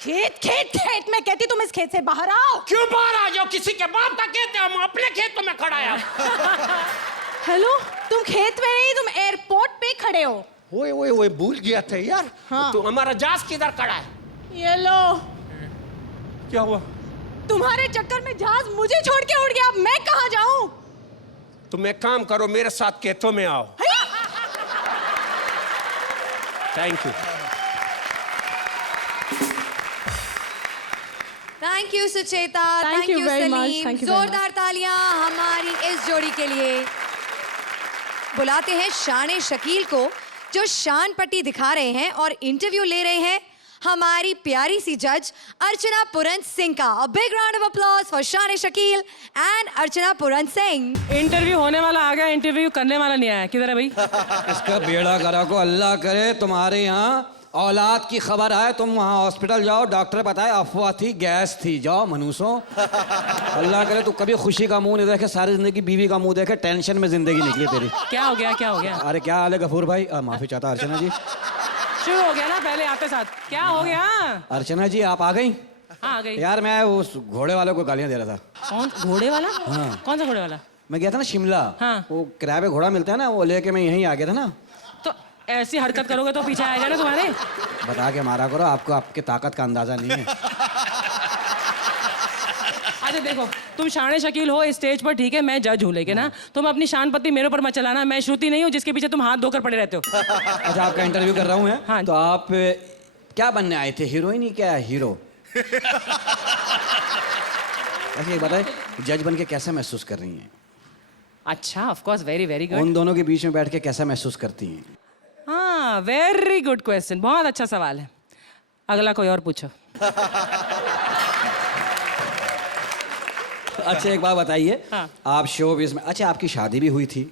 खेत खेत खेत में कहती, तुम इस खेत से बाहर आओ। क्यों बाहर आ जाओ? किसी के बाप का खेत है, हम अपने खेतों में खड़ा है। हेलो, तुम खेत में नहीं, तुम एयरपोर्ट पे खड़े हो। ओए ओए ओए, भूल गया था यार। हाँ। तो हमारा जहाज किधर खड़ा है? ये लो। क्या हुआ? तुम्हारे चक्कर में जहाज मुझे छोड़ के उड़ गया, अब मैं कहाँ जाऊं? तुम एक काम करो, मेरे साथ खेतों में आओ। Thank you. Thank you Sucheta, Thank you very much. Salim. Thank you very जोरदार तालियां हमारी इस जोड़ी के लिए। बुलाते हैं शान शकील को, जो शान पट्टी दिखा रहे हैं और इंटरव्यू ले रहे हैं हमारी प्यारी सी जज अर्चना पुरन सिंह का। A big round of applause for Shaan Shakeel and Archana Puran Singh. Interview होने वाला आ गया, इंटरव्यू करने वाला नहीं आया। किधर है भाई? इसका बेड़ा करा को अल्लाह करे, तुम्हारे यहाँ औलाद की खबर आए तुम वहाँ हॉस्पिटल जाओ, डॉक्टर बताए अफवाह थी, गैस थी। जाओ मनूसो, अल्लाह करे तू कभी खुशी का मुंह नहीं देखे, सारी जिंदगी बीवी का मुंह देखे, टेंशन में जिंदगी निकली तेरी। क्या हो गया, क्या हो गया? अरे क्या हाल है गफूर भाई? माफी चाहता अर्चना जी। शुरू हो गया ना पहले आपके साथ, क्या हो गया? अर्चना जी आप आ गई? हाँ आ गई। यार मैं उस घोड़े वाले को गालियाँ दे रहा था। कौन घोड़े वाला? हाँ। कौन सा घोड़े वाला? मैं गया था ना शिमला। हाँ। वो किराए पे घोड़ा मिलता है ना, वो लेके मैं यहीं आ गया था ना। तो ऐसी हरकत करोगे तो पीछे आएगा ना तुम्हारे। बता के मारा करो, आपको आपकी ताकत का अंदाजा नहीं है। अच्छा देखो, तुम शान शकील हो इस स्टेज पर, ठीक है, मैं जज हूँ, लेकिन ना तुम अपनी शान पत्ती मेरे ऊपर मत चलाना। मैं श्रुति नहीं हूँ जिसके पीछे तुम हाथ धोकर पड़े रहते हो। अच्छा आपका इंटरव्यू कर रहा हूँ। हाँ। तो आप क्या बनने आए थे, हीरोइन ही क्या हीरो? अच्छा ये बताए, जज बन के कैसा महसूस कर रही हैं? अच्छा of course, very very good. उन दोनों के बीच में बैठ के कैसा महसूस करती हैं? हाँ वेरी गुड क्वेश्चन, बहुत अच्छा सवाल है। अगला कोई और पूछो। अच्छा एक बात बताइए। हाँ। आप शोबिज़ में, अच्छा आपकी शादी भी हुई थी?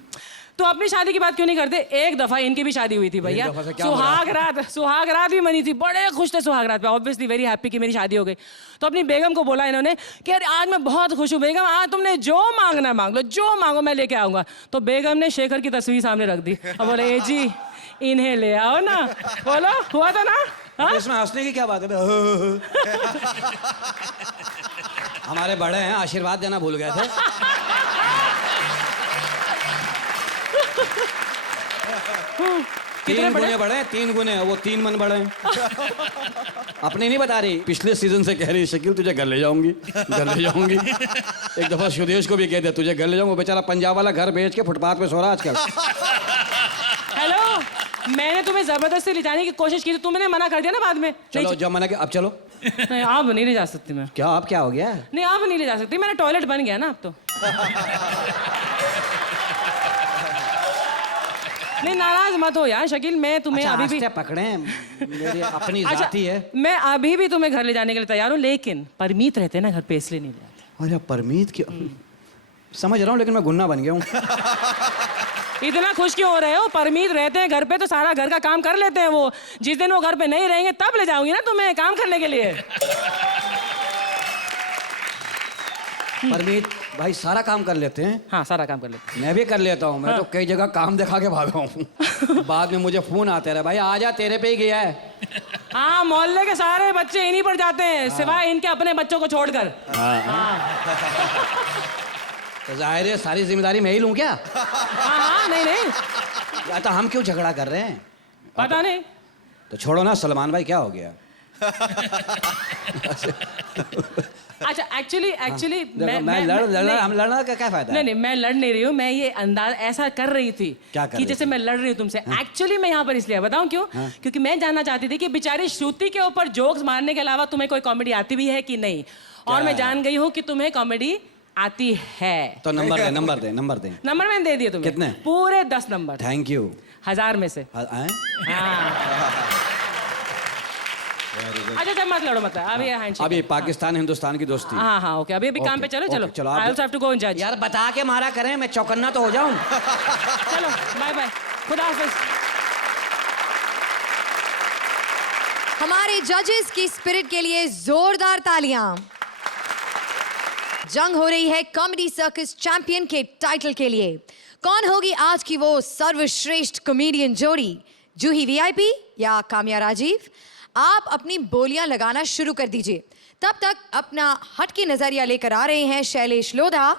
तो अपनी शादी की बात क्यों नहीं करते? एक दफा इनकी भी शादी हुई थी भैया, एक दफा से क्या सुहाग रात भी मनी थी, बड़े खुश थे सुहाग रात पे, ऑब्वियसली वेरी हैप्पी कि मेरी शादी हो गई। तो अपनी बेगम को बोला इन्होंने कि अरे आज मैं बहुत खुश हूँ बेगम, आज तुमने जो मांगना मांग लो, जो मांगो मैं लेके आऊंगा। तो बेगम ने शेखर की तस्वीर सामने रख दी और बोले ए जी इन्हें ले आओ ना। बोलो हुआ था ना? हाँ? इसमें हंसने की क्या बात है? हमारे बड़े हैं, आशीर्वाद देना भूल गए थे। तीन गुने बढ़े हैं, 3 गुने, वो 3 मन बढ़े हैं। अपने नहीं बता रही, पिछले सीजन से कह रही शकील तुझे घर ले जाऊंगी, घर ले जाऊंगी। एक दफा सुदेश को भी कह दिया तुझे घर ले जाऊंगा, बेचारा पंजाब वाला घर बेच के फुटपाथ पे सो रहा आजकल। हेलो, मैंने तुम्हें जबरदस्ती ले जाने की कोशिश की, तो तुमने मना कर दिया ना बाद में। चलो जब मना किया अब चलो। नहीं आप नहीं ले जा सकती मैं। क्या आप क्या हो गया? नहीं आप नहीं ले जा सकती, मेरा टॉयलेट बन गया ना अब तो। नहीं नाराज मत हो यार शकील, मैं तुम्हें अच्छा, अभी भी पकड़े मेरी अपनी अच्छा, जाति है। मैं अभी भी तुम्हें घर ले जाने के लिए तैयार हूँ, लेकिन परमीत रहते ना घर पे, इसलिए नहीं ले आते। अरे परमीत की समझ रहा हूँ, लेकिन मैं गुन्ना बन गया हूँ। इतना खुश क्यों हो रहे हो? परमीत रहते हैं घर पे तो सारा घर का काम कर लेते हैं वो। जिस दिन वो घर पे नहीं रहेंगे तब ले जाऊंगी ना तुम्हें काम करने के लिए। परमीत भाई सारा काम कर लेते हैं? हाँ सारा काम कर लेते हैं। मैं भी कर लेता हूँ। मैं हाँ। तो कई जगह काम दिखा के भागा हूँ। बाद में मुझे फोन आते रहे, भाई आजा तेरे पे ही गया है। हाँ मोहल्ले के सारे बच्चे इन्हीं पर जाते हैं, सिवाय इनके अपने बच्चों को छोड़कर। तो जाहिर है सारी जिम्मेदारी मैं ही लूँ क्या? हाँ नहीं तो हम क्यों झगड़ा कर रहे हैं? पता नहीं। तो छोड़ो ना सलमान भाई, क्या हो गया? अच्छा एक्चुअली हम लड़ना का क्या फायदा? नहीं मैं लड़ नहीं रही हूँ, मैं ये अंदाज ऐसा कर रही थी क्या कर कि रही जैसे मैं लड़ रही हूँ तुमसे। एक्चुअली मैं यहाँ पर इसलिए बताऊँ क्यों? क्योंकि मैं जानना चाहती थी कि बेचारी श्रुति के ऊपर जोक्स मारने के अलावा तुम्हें कोई कॉमेडी आती भी है कि नहीं, और मैं जान गई हूँ कि तुम्हें कॉमेडी आती है। तो नंबर दे। नंबर मैंने दे दिए तुम्हें। कितने? पूरे 10 नंबर। Thank you. 1000 में से। हाँ। अच्छा जब मत लड़ो, मतलब अभी हैंडशेक। अभी पाकिस्तान हिंदुस्तान की दोस्ती। हाँ हाँ ओके, अभी काम पे चलो। चलो I also have to go and जज। यार बता के मारा करें, मैं चौकन्ना तो हो जाऊं। चलो बाय बाय, खुदा हाफिज। हमारे जजेस की स्पिरिट के लिए जोरदार तालियां। जंग हो रही है कॉमेडी सर्कस चैंपियन के टाइटल के लिए। कौन होगी आज की वो सर्वश्रेष्ठ कॉमेडियन जोड़ी, जूही वीआईपी या काम्या राजीव? आप अपनी बोलियां लगाना शुरू कर दीजिए। तब तक अपना हटके नजरिया लेकर आ रहे हैं शैलेश लोधा,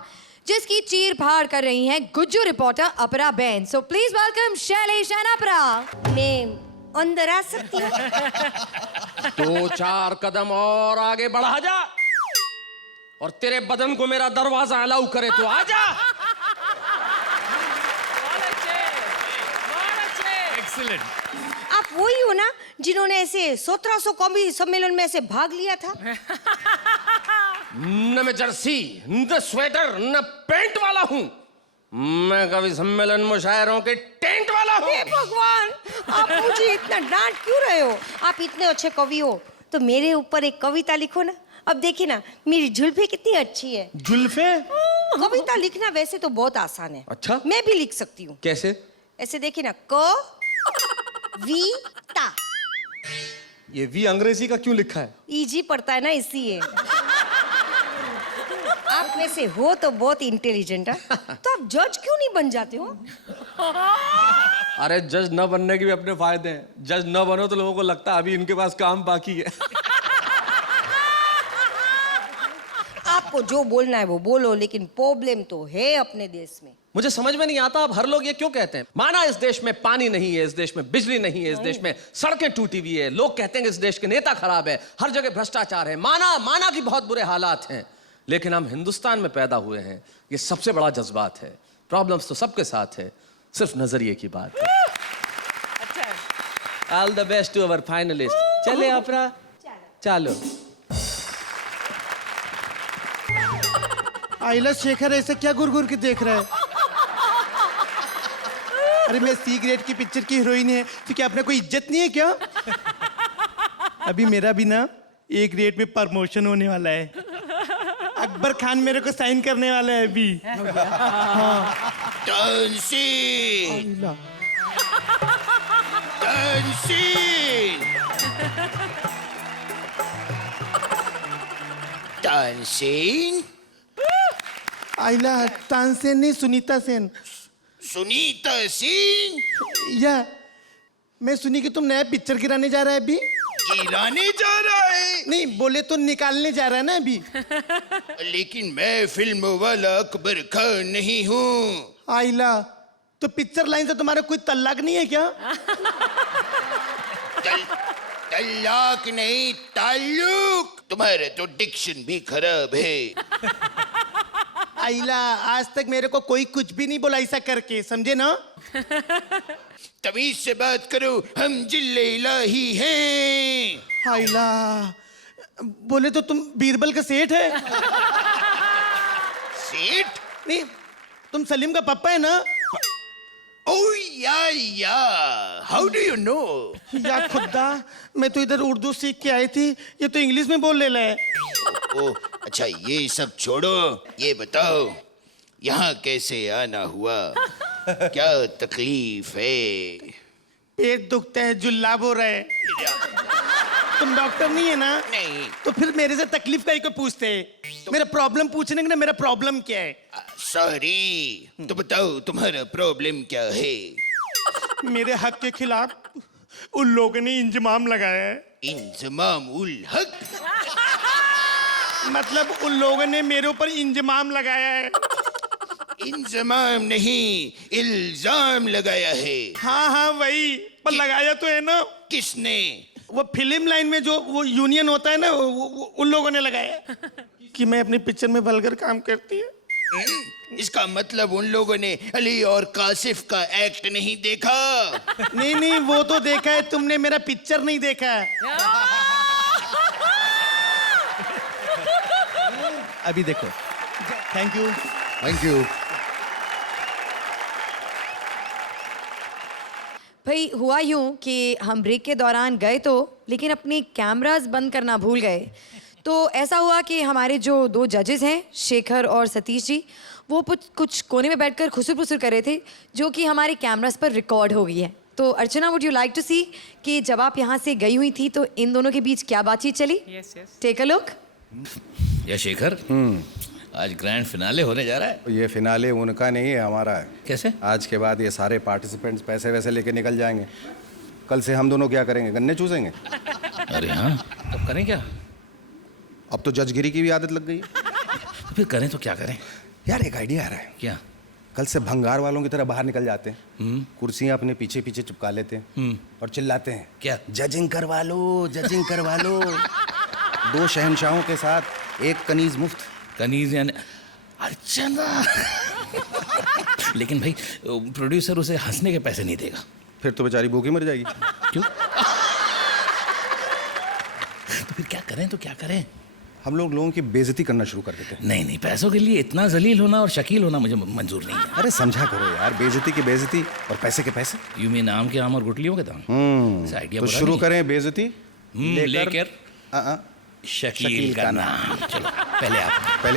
जिसकी चीर फाड़ कर रही हैं गुज्जू रिपोर्टर अपरा Ben. So please welcome Shailesh and अपरा। मैं अंदर आ सकती हूँ? 2-4 कदम और आगे बढ़ा जा, और तेरे बदन को मेरा दरवाजा अलाउ करे तो आजा। एक्सीलेंट। आप वही हो ना जिन्होंने ऐसे 1700 कॉमेडी सम्मेलन में ऐसे भाग लिया था? न मैं जर्सी, न स्वेटर, न पेंट वाला हूँ। मैं कवि सम्मेलन मुशायरों के टेंट वाला हूँ। हे भगवान, आप मुझे इतना डांट क्यों रहे हो? आप इतने अच्छे कवि हो तो मेरे ऊपर एक कविता लिखो ना। अब देखिए ना मेरी जुल्फे कितनी अच्छी है। जुल्फे? कविता लिखना वैसे तो बहुत आसान है। अच्छा? मैं भी लिख सकती हूँ। कैसे? ऐसे देखिए ना, क वी ता ये वी अंग्रेजी का क्यों लिखा है? इजी पड़ता है ना इसलिए। आप में से हो तो बहुत इंटेलिजेंट है, तो आप जज क्यों नहीं बन जाते हो? अरे जज न बनने के भी अपने फायदे हैं। जज न बनो तो लोगों को लगता है अभी इनके पास काम बाकी है। आपको जो बोलना है वो बोलो, लेकिन प्रॉब्लम तो है अपने देश में। मुझे समझ में नहीं आता आप हर लोग ये क्यों कहते हैं। माना इस देश में पानी नहीं है, इस देश में बिजली नहीं है, इस देश में सड़कें टूटी हुई है, लोग कहते हैं कि इस देश के नेता खराब है, हर जगह भ्रष्टाचार है, माना कि बहुत बुरे हालात हैं, लेकिन हम हिंदुस्तान में पैदा हुए हैं। ये सबसे बड़ा जज्बात है। प्रॉब्लम्स तो सबके साथ है, सिर्फ नजरिए की बात है। All the best to our finalist. चले अपरा, चलो। आइला शेखर ऐसे क्या घुर घुर के देख रहा है? अरे मैं सी ग्रेड की पिक्चर की हीरोइन है तो क्या अपने कोई इज्जत नहीं है क्या? अभी मेरा भी ना ए ग्रेड में प्रमोशन होने वाला है। अकबर खान मेरे को साइन करने वाला है अभी। हाँ। तानसेन? आइला तानसेन नहीं, सुनीता सेन। सुनीता सेन? या मैं सुनी कि तुम नया पिक्चर गिराने जा रहा है अभी। गिराने जा रहा है? नहीं बोले तो निकालने जा रहा है ना अभी। लेकिन मैं फिल्म वाला अकबर खान नहीं हूँ। आइला तो पिक्चर लाइन से तुम्हारा कोई तल्लाक नहीं है क्या? तल्लाक नहीं, ताल्लुक। तुम्हारा तो डिक्शन भी खराब है। आइला आज तक मेरे को कोई कुछ भी नहीं बोला ऐसा करके, समझे ना? तमीज से बात करो, हम जिले इलाही हैं। आइला बोले तो तुम बीरबल का सेठ है? सेठ? नहीं, तुम सलीम का पापा है ना? ओह या, हाउ डू यू नो? या खुदा, मैं तो इधर उर्दू सीख के आई थी, ये तो इंग्लिश में बोल ले रहा है। ओह अच्छा, ये सब छोड़ो, ये बताओ यहाँ कैसे आना हुआ? क्या तकलीफ है? पेट दुखता है, जुल्लाब हो रहा है। तुम डॉक्टर नहीं है ना? नहीं। तो फिर मेरे से तकलीफ का ही को पूछते हैं। मेरा प्रॉब्लम पूछने के ना, मेरा प्रॉब्लम क्या है? सॉरी, तो बताओ तुम्हारा प्रॉब्लम क्या है? मेरे हक के खिलाफ उन लोगों ने इंजमाम लगाया है। इंजमाम उल हक? मतलब उन लोगों ने मेरे ऊपर इंजमाम लगाया है। इंजमाम नहीं, इल्जाम लगाया है। हाँ वही, पर लगाया तो है ना। किसने? वो फिल्म लाइन में जो वो यूनियन होता है ना, वो उन लोगों ने लगाया कि मैं अपनी पिक्चर में वल्गर काम करती है। इसका मतलब उन लोगों ने अली और कासिफ का एक्ट नहीं देखा? नहीं, वो तो देखा है, तुमने मेरा पिक्चर नहीं देखा है। अभी देखो। Thank you. Thank you. भाई हुआ यूं कि हम ब्रेक के दौरान गए तो, लेकिन अपनी कैमरास बंद करना भूल गए। तो ऐसा हुआ कि हमारे जो दो जजेस हैं, शेखर और सतीश जी, वो कुछ कोने में बैठकर खुसुर-फुसुर कर रहे थे, जो कि हमारे कैमरास पर रिकॉर्ड हो गई है। तो अर्चना, वुड यू लाइक टू सी कि जब आप यहाँ से गई हुई थी तो इन दोनों के बीच क्या बातचीत चली? Take a look. या शेखर, आज ग्रैंड फिनाले होने जा रहा है। ये फिनाले उनका नहीं है, हमारा है। कैसे? आज के बाद ये सारे पार्टिसिपेंट्स पैसे वैसे लेके निकल जाएंगे। कल से हम दोनों क्या करेंगे? गन्ने चूसेंगे। अरे हाँ, तब करें क्या? अब तो जजगिरी की भी आदत लग गई है। तो फिर करें तो क्या करें? यार एक आइडिया आ रहा है। क्या? कल से भंगार वालों की तरह बाहर निकल जाते हैं, कुर्सियां अपने पीछे पीछे चिपका लेते हैं और चिल्लाते हैं, क्या? जजिंग करवा लो, जजिंग करवा लो। 2 शहंशाहों के साथ एक कनीज मुफ्त। कनीज यानी अर्चना। लेकिन भाई प्रोड्यूसर उसे हंसने के पैसे नहीं देगा। फिर तो बेचारी भूखी मर जाएगी। क्यों? तो फिर क्या करें? तो क्या करें? हम लोगों की बेइज्जती करना शुरू कर देते हैं। नहीं, पैसों के लिए इतना जलील होना और शकील होना मुझे मंजूर नहीं है। अरे समझा करो यार, बेइज्जती की बेइज्जती और पैसे के पैसे। यू मीन आम के आम और गुठलियों के दाम? तो शुरू करें बेइज्जती लेकर शकील का नाम। चलो पहले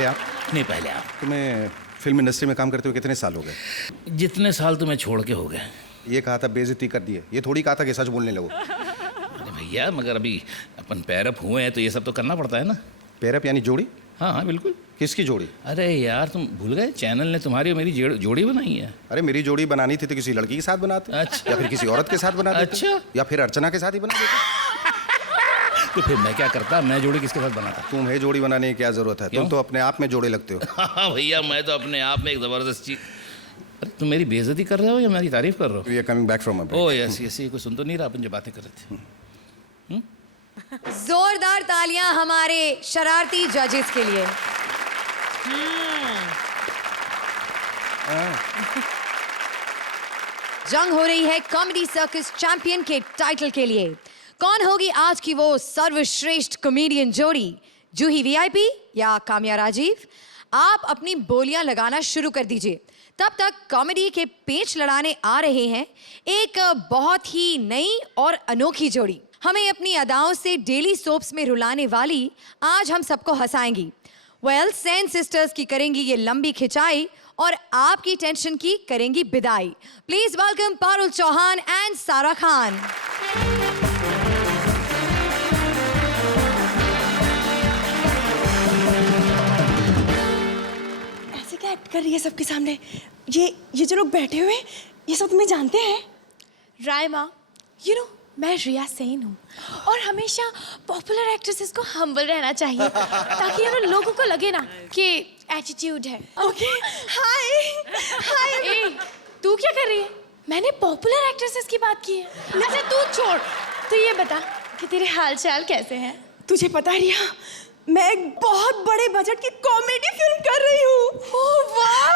आप। नहीं, पहले आप। तुम्हें फिल्म इंडस्ट्री में काम करते हुए कितने साल हो गए? जितने साल तुम्हें छोड़ के हो गए। ये कहा था बेइज्जती कर दिए, ये थोड़ी कहा था कि सच बोलने लगो। अरे भैया, मगर अभी अपन पैरअप हुए हैं तो ये सब तो करना पड़ता है ना। पैरअप यानी जोड़ी? हाँ हाँ बिल्कुल। किसकी जोड़ी? अरे यार तुम भूल गए, चैनल ने तुम्हारी और मेरी जोड़ी बनाई है। अरे मेरी जोड़ी बनानी थी तो किसी लड़की के साथ बनाते। अच्छा। या फिर किसी औरत के साथ बना देते। अच्छा। या फिर अर्चना के साथ ही बना देते। तो फिर मैं क्या करता, मैं जोड़ी किसके साथ बनाता? तुम्हें जोड़ी बनाने की क्या जरूरत है? तुम तो अपने आप में जोड़े लगते हो। हाँ भैया, मैं तो अपने आप में एक जबरदस्त चीज। अरे तुम मेरी बेइज्जती कर रहे हो या मेरी तारीफ कर रहे हो? We are coming back from a break. Oh yes yes, ये कोई सुन तो नहीं रहा अपन जो बातें कर रहे थे। जोरदार तालियां हमारे शरारती जजेस के लिए। जंग हो रही है कॉमेडी सर्कस चैंपियन के टाइटल के लिए। कौन होगी आज की वो सर्वश्रेष्ठ कॉमेडियन जोड़ी, जूही वीआईपी या काम्या राजीव? आप अपनी बोलियां लगाना शुरू कर दीजिए। तब तक कॉमेडी के पेच लड़ाने आ रहे हैं एक बहुत ही नई और अनोखी जोड़ी। हमें अपनी अदाओं से डेली सोप्स में रुलाने वाली आज हम सबको हंसाएंगी। वेल, सेन सिस्टर्स की करेंगी ये लंबी खिंचाई और आपकी टेंशन की करेंगी विदाई। Please welcome Parul Chauhan and Sara Khan. ऐसे क्या एक्ट कर रही है सबके सामने? ये जो लोग बैठे हुए हैं, ये सब तुम्हें जानते हैं? रायमा, यू नो मैं रिया सेन हूँ और हमेशा पॉपुलर एक्ट्रेसेस को हम्बल रहना चाहिए ताकि लोगों को लगे ना कि एटीट्यूड है। ओके, हाय हाय। तू क्या कर रही है? मैंने पॉपुलर एक्ट्रेसेस की बात की है। अच्छा तू छोड़, तो ये बता कि तेरे हाल चाल कैसे हैं? तुझे पता है रिया, मैं एक बहुत बड़े बजट की कॉमेडी फिल्म कर रही हूँ। ओह वाह!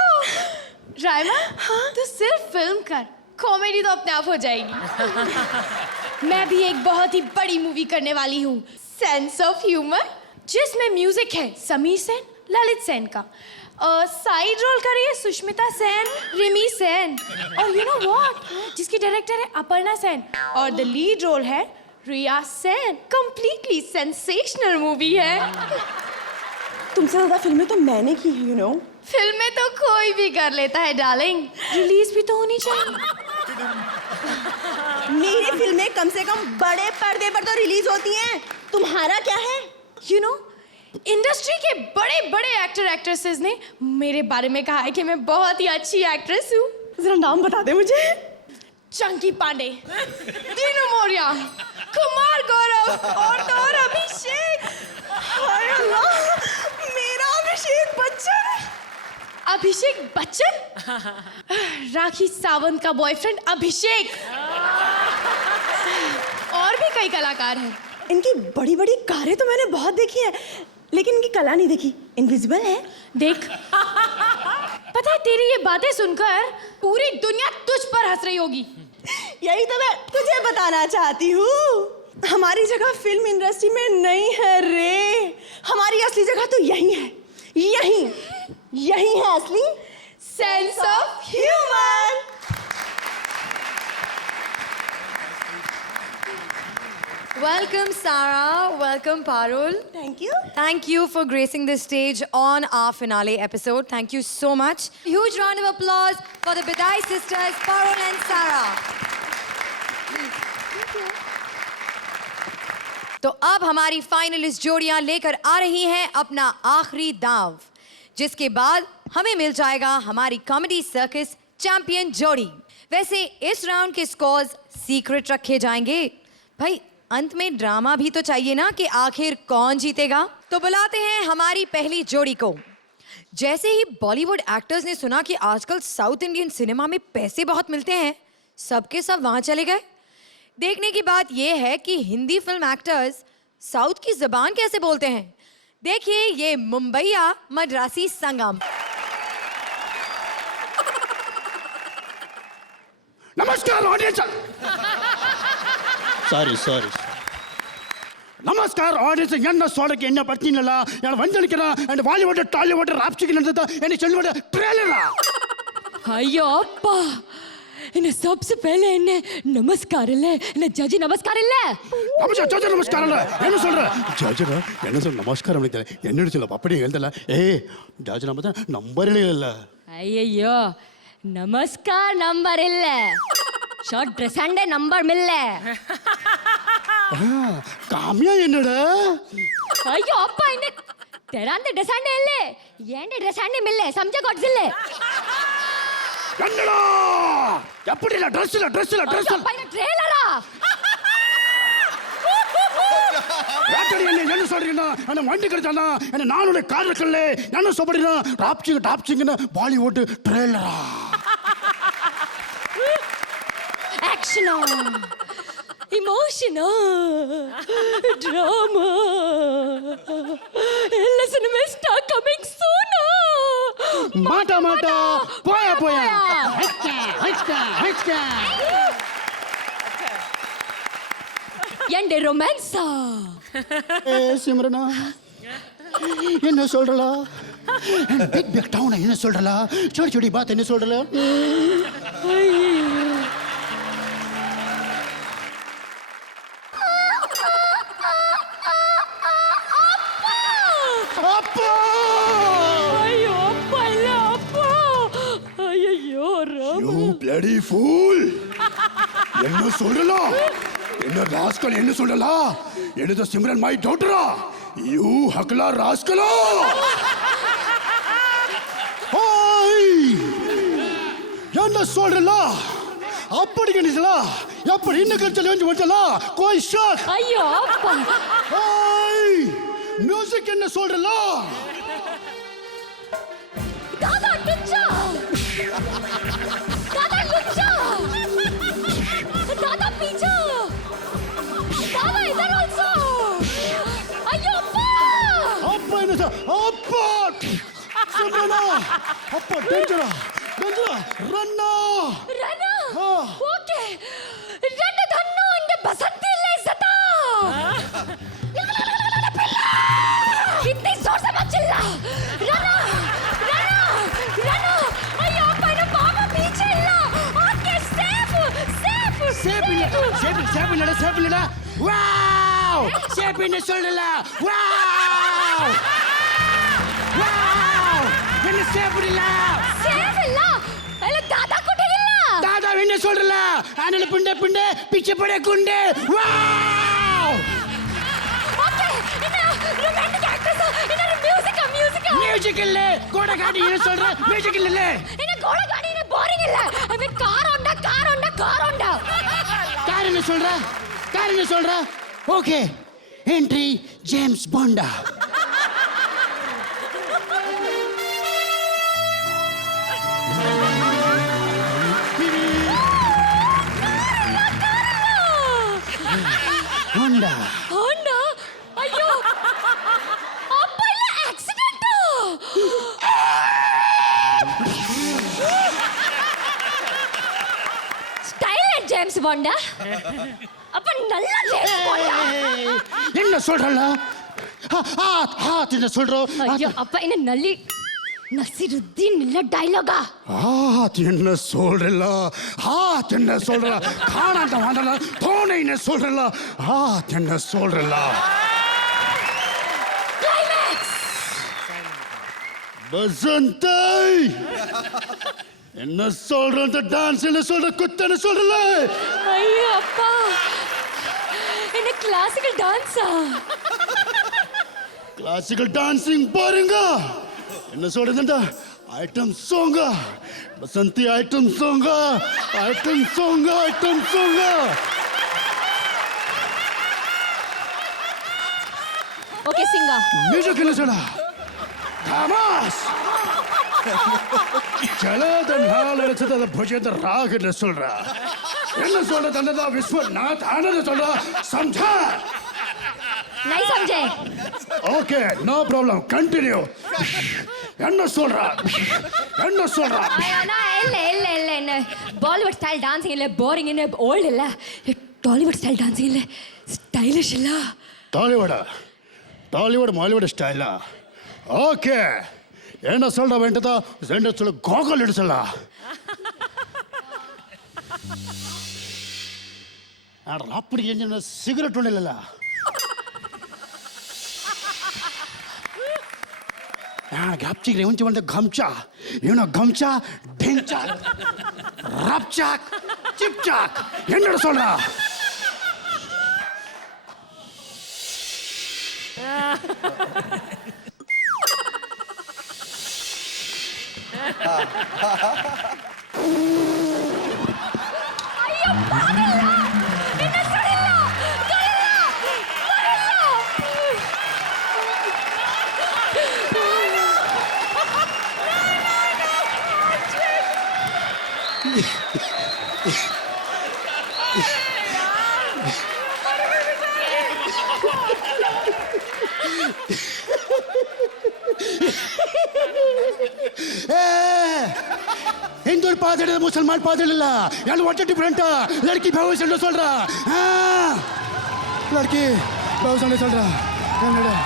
रायमा, हाँ? तू सिर्फ फिल्म कर, कॉमेडी तो अपने आप हो जाएगी। मैं भी एक बहुत ही बड़ी मूवी करने वाली हूँ, सेंस ऑफ ह्यूमर, जिसमें म्यूजिक है समीर सेन, ललित सेन का। साइड रोल कर रही है सुष्मिता सेन, रिमी सेन, और यू नो व्हाट, जिसकी डायरेक्टर है अपर्णा सेन, और द लीड रोल है रिया सेन। कंप्लीटली सेंसेशनल मूवी है। तुमसे ज्यादा फिल्में तो मैंने की है, यू नो। फिल्में तो कोई भी कर लेता है डार्लिंग, रिलीज भी तो होनी चाहिए। मेरी फिल्में कम से कम बड़े पर्दे पर तो रिलीज होती हैं। तुम्हारा क्या है? यू नो, इंडस्ट्री के बड़े बड़े एक्टर एक्ट्रेसेस ने मेरे बारे में कहा है कि मैं बहुत ही अच्छी एक्ट्रेस हूँ। जरा नाम बता दे मुझे। चंकी पांडे, दीनू मौर्य, कुमार गौरव और तो और अभिषेक। हाय अल्लाह, मेरा अभिषेक बच्चन। अभिषेक बच्चन? राखी सावंत का बॉयफ्रेंड अभिषेक। और भी कई कलाकार हैं। इनकी बड़ी बड़ी कारें तो मैंने बहुत देखी है, लेकिन इनकी कला नहीं देखी। इनविजिबल है। देख, पता है तेरी ये बातें सुनकर पूरी दुनिया तुझ पर हंस रही होगी। यही तो मैं तुझे बताना चाहती हूँ। हमारी जगह फिल्म इंडस्ट्री में नहीं है रे। हमारी असली जगह तो यही है, यही है असली sense of humour. Welcome Sarah, welcome Parul. Thank you. Thank you for gracing the stage on our finale episode. Thank you so much. Huge round of applause for the Bidai sisters, Parul and Sarah. तो अब हमारी finalist जोड़ियां लेकर आ रही हैं अपना आखिरी दांव, जिसके बाद हमें मिल जाएगा हमारी कॉमेडी सर्कस चैंपियन जोड़ी। वैसे इस राउंड के स्कोर्स सीक्रेट रखे जाएंगे। भाई अंत में ड्रामा भी तो चाहिए ना कि आखिर कौन जीतेगा। तो बुलाते हैं हमारी पहली जोड़ी को। जैसे ही बॉलीवुड एक्टर्स ने सुना कि आजकल साउथ इंडियन सिनेमा में पैसे बहुत मिलते हैं, सबके सब वहां चले गए। देखने की बात यह है कि हिंदी फिल्म एक्टर्स साउथ की जबान कैसे बोलते हैं। देखिए ये मुंबईया मद्रासी संगम। नमस्कार ऑडियंस। ಸಾರಿ ನಮಸ್ಕಾರ ಆಡಿಯನ್ಸ್ ಎನ್ನ ಸೋಡಕ್ಕೆ ಎನ್ನ ಬರ್ತೀನಲ್ಲ ನಾನು ವಂದನಿಕರ ಅಂಡ್ ಬಾಲಿವುಡ್ ಟಾಲಿವುಡ್ ರಾಪ್ಚಿಗೆ ನಡೆದ ಎನ್ನ ಚೆಲ್ಲುವುಡ ಟ್ರೇಲರ್ ಅಯ್ಯೋ ಅಪ್ಪ, ಇನ್ನು सबसे पहले इन्हें नमस्कार ले, इन्हें जज नमस्कार ले। ಜಜ ನಮಸ್ಕಾರ ಅಲ್ಲ ಏನು சொல்ற ಜಜರ என்ன சொல்ல ನಮಸ್ಕಾರ ಮಾಡಿದ್ದಾರೆ என்னோட சொல்ல அப்படி ಹೇಳ್ದಲ್ಲ ಜಜ ನಮ್ಮ ನಂಬರ್ ಹೇಳಿಲ್ಲ ಅಯ್ಯಯ್ಯೋ, ನಮಸ್ಕಾರ ನಂಬರ್ ಇಲ್ಲ, ಶಾರ್ಟ್ ಡ್ರೆಸ್ ಅಂಡೆ ನಂಬರ್ ಮಿಲ್ಲೆ। காமியா என்னடா ಅಯ್ಯೋ ಅಪ್ಪ ಇನ್ನೆ ತೆರಾಂದೆ ಡ್ರೆಸ್ ಹಣ್ಣೆ ಇಲ್ಲೇ ಏಂಡೆ ಡ್ರೆಸ್ ಹಣ್ಣೆ ಮಿಲ್ಲೆ ಸಮಜ ಕೊಡ್ಸಿಲ್ಲೆ என்னடா எப்படி இல்ல ட்ரெஸ் இல்ல ಅಪ್ಪ ಇನ್ನ ಟ್ರೇಲರಾ ராட்டடி என்ன சொல்றீங்க அந்த வண்டி கிடைச்சானா என்ன நானுடைய கார் இருக்கல என்ன சொல்றீங்க டாப்சிங்னு பாலிவுட் ட்ரெய்லரா ಆಕ್ಷನ್ ಇಮೋಷನ್ ಡ್ರಾಮಾ ಎಲ್ಲ ಸಿನಿಮಾ ಸ್ಟಾರ್ ಕಮಿಂಗ್ ಸೂನ್ மாட்டா போயா ஹைட்கா ಎಂಡೆ ರೊಮ್ಯಾನ್ಸಾ சிம்ரனா என்ன சொல்றலா பிக் டவுன் என்ன சொல்றலா छोटी बात என்ன சொல்றலா அப்பா ಅಯ್ಯೋ ಅಪ್ಪ ಇಲ್ಲ ಅಪ್ಪ ಅಯ್ಯೋ ರಾಮ யூ bloody fool என்ன சொல்றலா என்ன ராஸ்கல் என்ன சொல்றலா என்னது சிம்ரன் மை டாட்டரா யூ ஹக்லா ராஸ்கலா ஹாய் என்ன சொல்றலா அப்படி கணிசலா எப்படி இன்ன கச்சல வந்து வந்தலா கோய் ஷாக் ಅಯ್ಯೋ ಅಪ್ಪ ஹாய் மியூசிக் என்ன சொல்றலா ದಾದಾ ಟುಚ್ಚಾ ದಾದಾ ಲುಚ್ಚಾ ದಾದಾ ಪೀಚಾ ದಾದಾ ಇದರ್ ಆಲ್ಸೋ ಅಯ್ಯೋ ಅಪ್ಪ அப்பா என்ன அப்பா சொல்றலா அப்பா டேஞ்சரா ರನ್ನಾ ರನ್ನ ಓಕೆ ರನ್ನ ಧನ್ನು ಇಂದ ಬಸಂತಿ ಇಲ್ಲ ಇಸತಾ इतनी जोर से मत चिल्ला रना अయ్యో పైన బాబా పీछे ಇಲ್ಲ ఓకే సేఫ్ இல்லடா வாவ் சேஃப் என்ன சொல்றல வாவ் என்ன சேஃப் இல்ல ಅಲ್ಲ ದಾದಾ ಕೊಟ್ಟಿಲ್ಲ ದಾದಾ என்ன சொல்றல ಆನಲ ಪಿಂಡೆ ಪಿಚ್ಚೆ ಪಡೆ ಗುಂಡೆ ವಾವ್ ಓಕೆ ಇನ್ನ ರೊಮ್ಯಾಂಟಿಕ್ ಆಕ್ಟರ್ಸ್ ಇನ್ನ ಮ್ಯೂಸಿಕ್ ಇಲ್ಲ ಗೋಡ ಗಾಡಿ ಏನು சொல்ற ಮ್ಯೂಸಿಕ್ ಇಲ್ಲ ಇನ್ನ ಗೋಡ ಗಾಡಿ ಇನ್ನ ಬೋರಿಂಗ್ ಇಲ್ಲ ಅವೆ ಕಾರ್ ಹೊಂಡ ಕಾರ್ என்ன சொல்ற ஓகே என்ட்ரி ஜேம்ஸ் பாண்டா ಹೋಂಡಾ ಅಯ್ಯೋ ಅಪ್ಪ ಇಲ್ಲ ಆಕ್ಸಿಡೆಂಟ್ ಸ್ಟೈಲ್ ಜೇಮ್ಸ್ ಬಾಂಡಾ அப்ப நல்ல ஜேம்ஸ் பாண்டா என்ன சொல்றல என்ன சொல்றோ ஐயோ அப்ப என்ன நல்லி நசிருத்தீன் இல்ல டயலாகா என்ன சொல்றல என்ன சொல்ற காணாத வந்தல தோணை என்ன சொல்றல என்ன சொல்றல கிளைமாக்ஸ் பசந்தை என்ன சொல்ற அந்த டான்ஸ் என்ன சொல்ற குத்தன சொல்றல ஐயோ அப்பா என்ன கிளாசிக்கல் டான்ஸா கிளாசிக்கல் டான்சிங் பாருங்க என்ன சொல்றதுண்டா item song Basanti item song okay சிங்கா மியூசிக் என்ன சொல்றா காமாஸ் ஜலத நாள் எடுத்தத புஜேந்திர ராக் என்ன சொல்றா என்ன சொல்ற தண்டதா விஸ்வநாத் ஆனந்த சொல்றா சம்ஜா नहीं समझे ஓகே நோ ப்ராப்ளம் கண்டினியூ என்ன சொல்றா ना ಇಲ್ಲ என்ன ಬಾಲಿವುಡ್ ಸ್ಟೈಲ್ டான்சிங் இல்ல போரிங் என்ன ஓல்ட் இல்ல டாலிவுட் ஸ்டைல் டான்சிங் இல்ல ஸ்டைலிஷ் இல்ல டாலிவுட் மாலிவுட் ஸ்டைலா ஓகே என்ன சொல்ற வேண்டதா ரெண்டு சொல்ல கோகல் எடுசலா அப்படி என்ன சிகரெட் ஒண்ணு இல்ல ಗಾಪ್ಚಿಗೆ ರೇವಂಚಿ ಒಂದು ಗಮ್ಚ ಇವನ ಗಮ್ಚ ಡೆಂಚಾಕ್ ರಪ್ಚಾಕ್ ಚಿಪ್ಚಾಕ್ என்னோட சொல்றா ಹಿಂದೂ ಪಾದಡ ಮುಸಲ್ಮಾನ್ ಪಾದಳಿಲ್ಲ ಎರಡು ಒಟ್ಟು ಡಿಫ್ರೆಂಟ್ ಲಡ್ಕಿ ಭವಿಷ್ಯ சொல்ற लड़की भविष्य சொல்ற என்னடா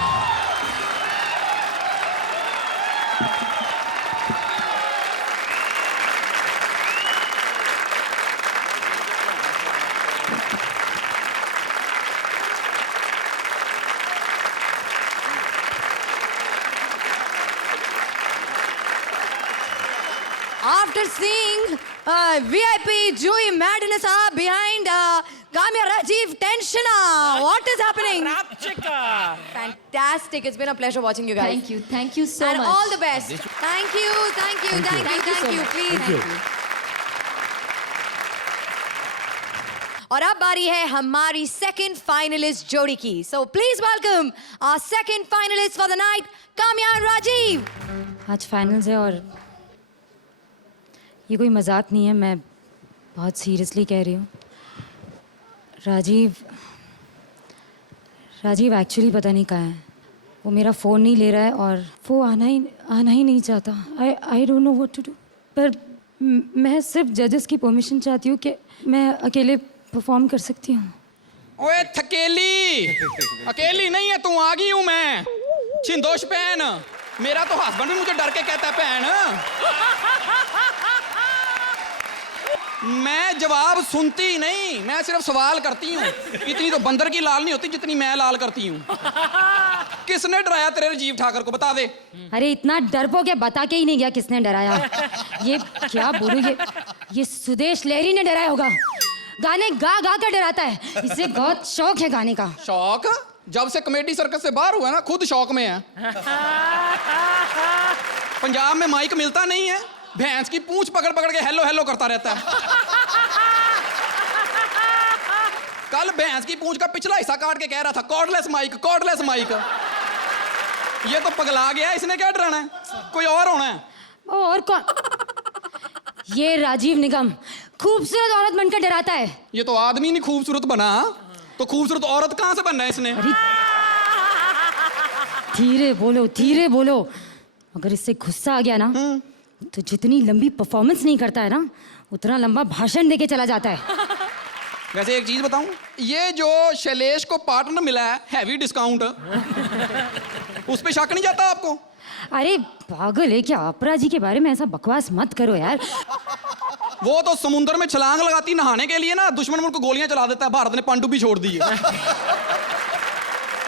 After seeing VIP Joey Madness behind Kamya Rajiv Tensiona, what is happening? Fantastic. It's been a pleasure watching you guys. Thank you so and much. And all the best. Thank you. Please. Thank you. और अब बारी है हमारी second finalist जोड़ी की. So please welcome our second finalist for the night, Kamya Rajiv. आज finals है और ये कोई मजाक नहीं है, मैं बहुत सीरियसली कह रही हूँ. राजीव एक्चुअली पता नहीं कहाँ है. वो मेरा फ़ोन नहीं ले रहा है और वो आना ही नहीं चाहता. I don't know what to do. पर मैं सिर्फ जजेस की परमिशन चाहती हूँ कि मैं अकेले परफॉर्म कर सकती हूँ. ओए थकेली, अकेली नहीं है तू, आ गई हूँ मैं. छिंदोश बहन, मेरा तो हस्बैंड भी मुझे डर के कहता है बहन. मैं जवाब सुनती नहीं, मैं सिर्फ सवाल करती हूँ. इतनी तो बंदर की लाल नहीं होती जितनी मैं लाल करती हूँ. किसने डराया तेरे राजीव ठाकर को, बता दे. अरे इतना डरपोक है, बता के ही नहीं गया किसने डराया. ये क्या बोलूं, ये सुदेश लहरी ने डराया होगा. गाने गा कर डराता है. इसे बहुत शौक है गाने का. शौक? जब से कॉमेडी सर्कस से बाहर हुआ ना खुद शौक में है. पंजाब में माइक मिलता नहीं है, भैंस की पूंछ पकड़ के हेलो हेलो करता रहता है. कल भैंस की पूंछ का पिछला हिस्सा काट के कह रहा था कॉर्डलेस माइक. ये तो पगला गया, इसने क्या डराना है, कोई और होना है. और कौन? ये राजीव निगम खूबसूरत औरत बनकर डराता है. ये तो आदमी नहीं खूबसूरत बना, तो खूबसूरत औरत कहां से बनना है इसने. धीरे बोलो. अगर इससे गुस्सा आ गया ना तो जितनी लंबी परफॉर्मेंस नहीं करता है ना उतना लंबा भाषण देके चला जाता है. वैसे एक चीज बताऊं, ये जो शैलेश को पार्टनर मिला है हैवी डिस्काउंट, उस पे शक नहीं जाता आपको? अरे पागल है क्या, अपरा जी के बारे में ऐसा बकवास मत करो यार. वो तो समुद्र में छलांग लगाती नहाने के लिए ना, दुश्मन मुल्क को गोलियां चला देता है. भारत ने पनडुब्बी छोड़ दी है.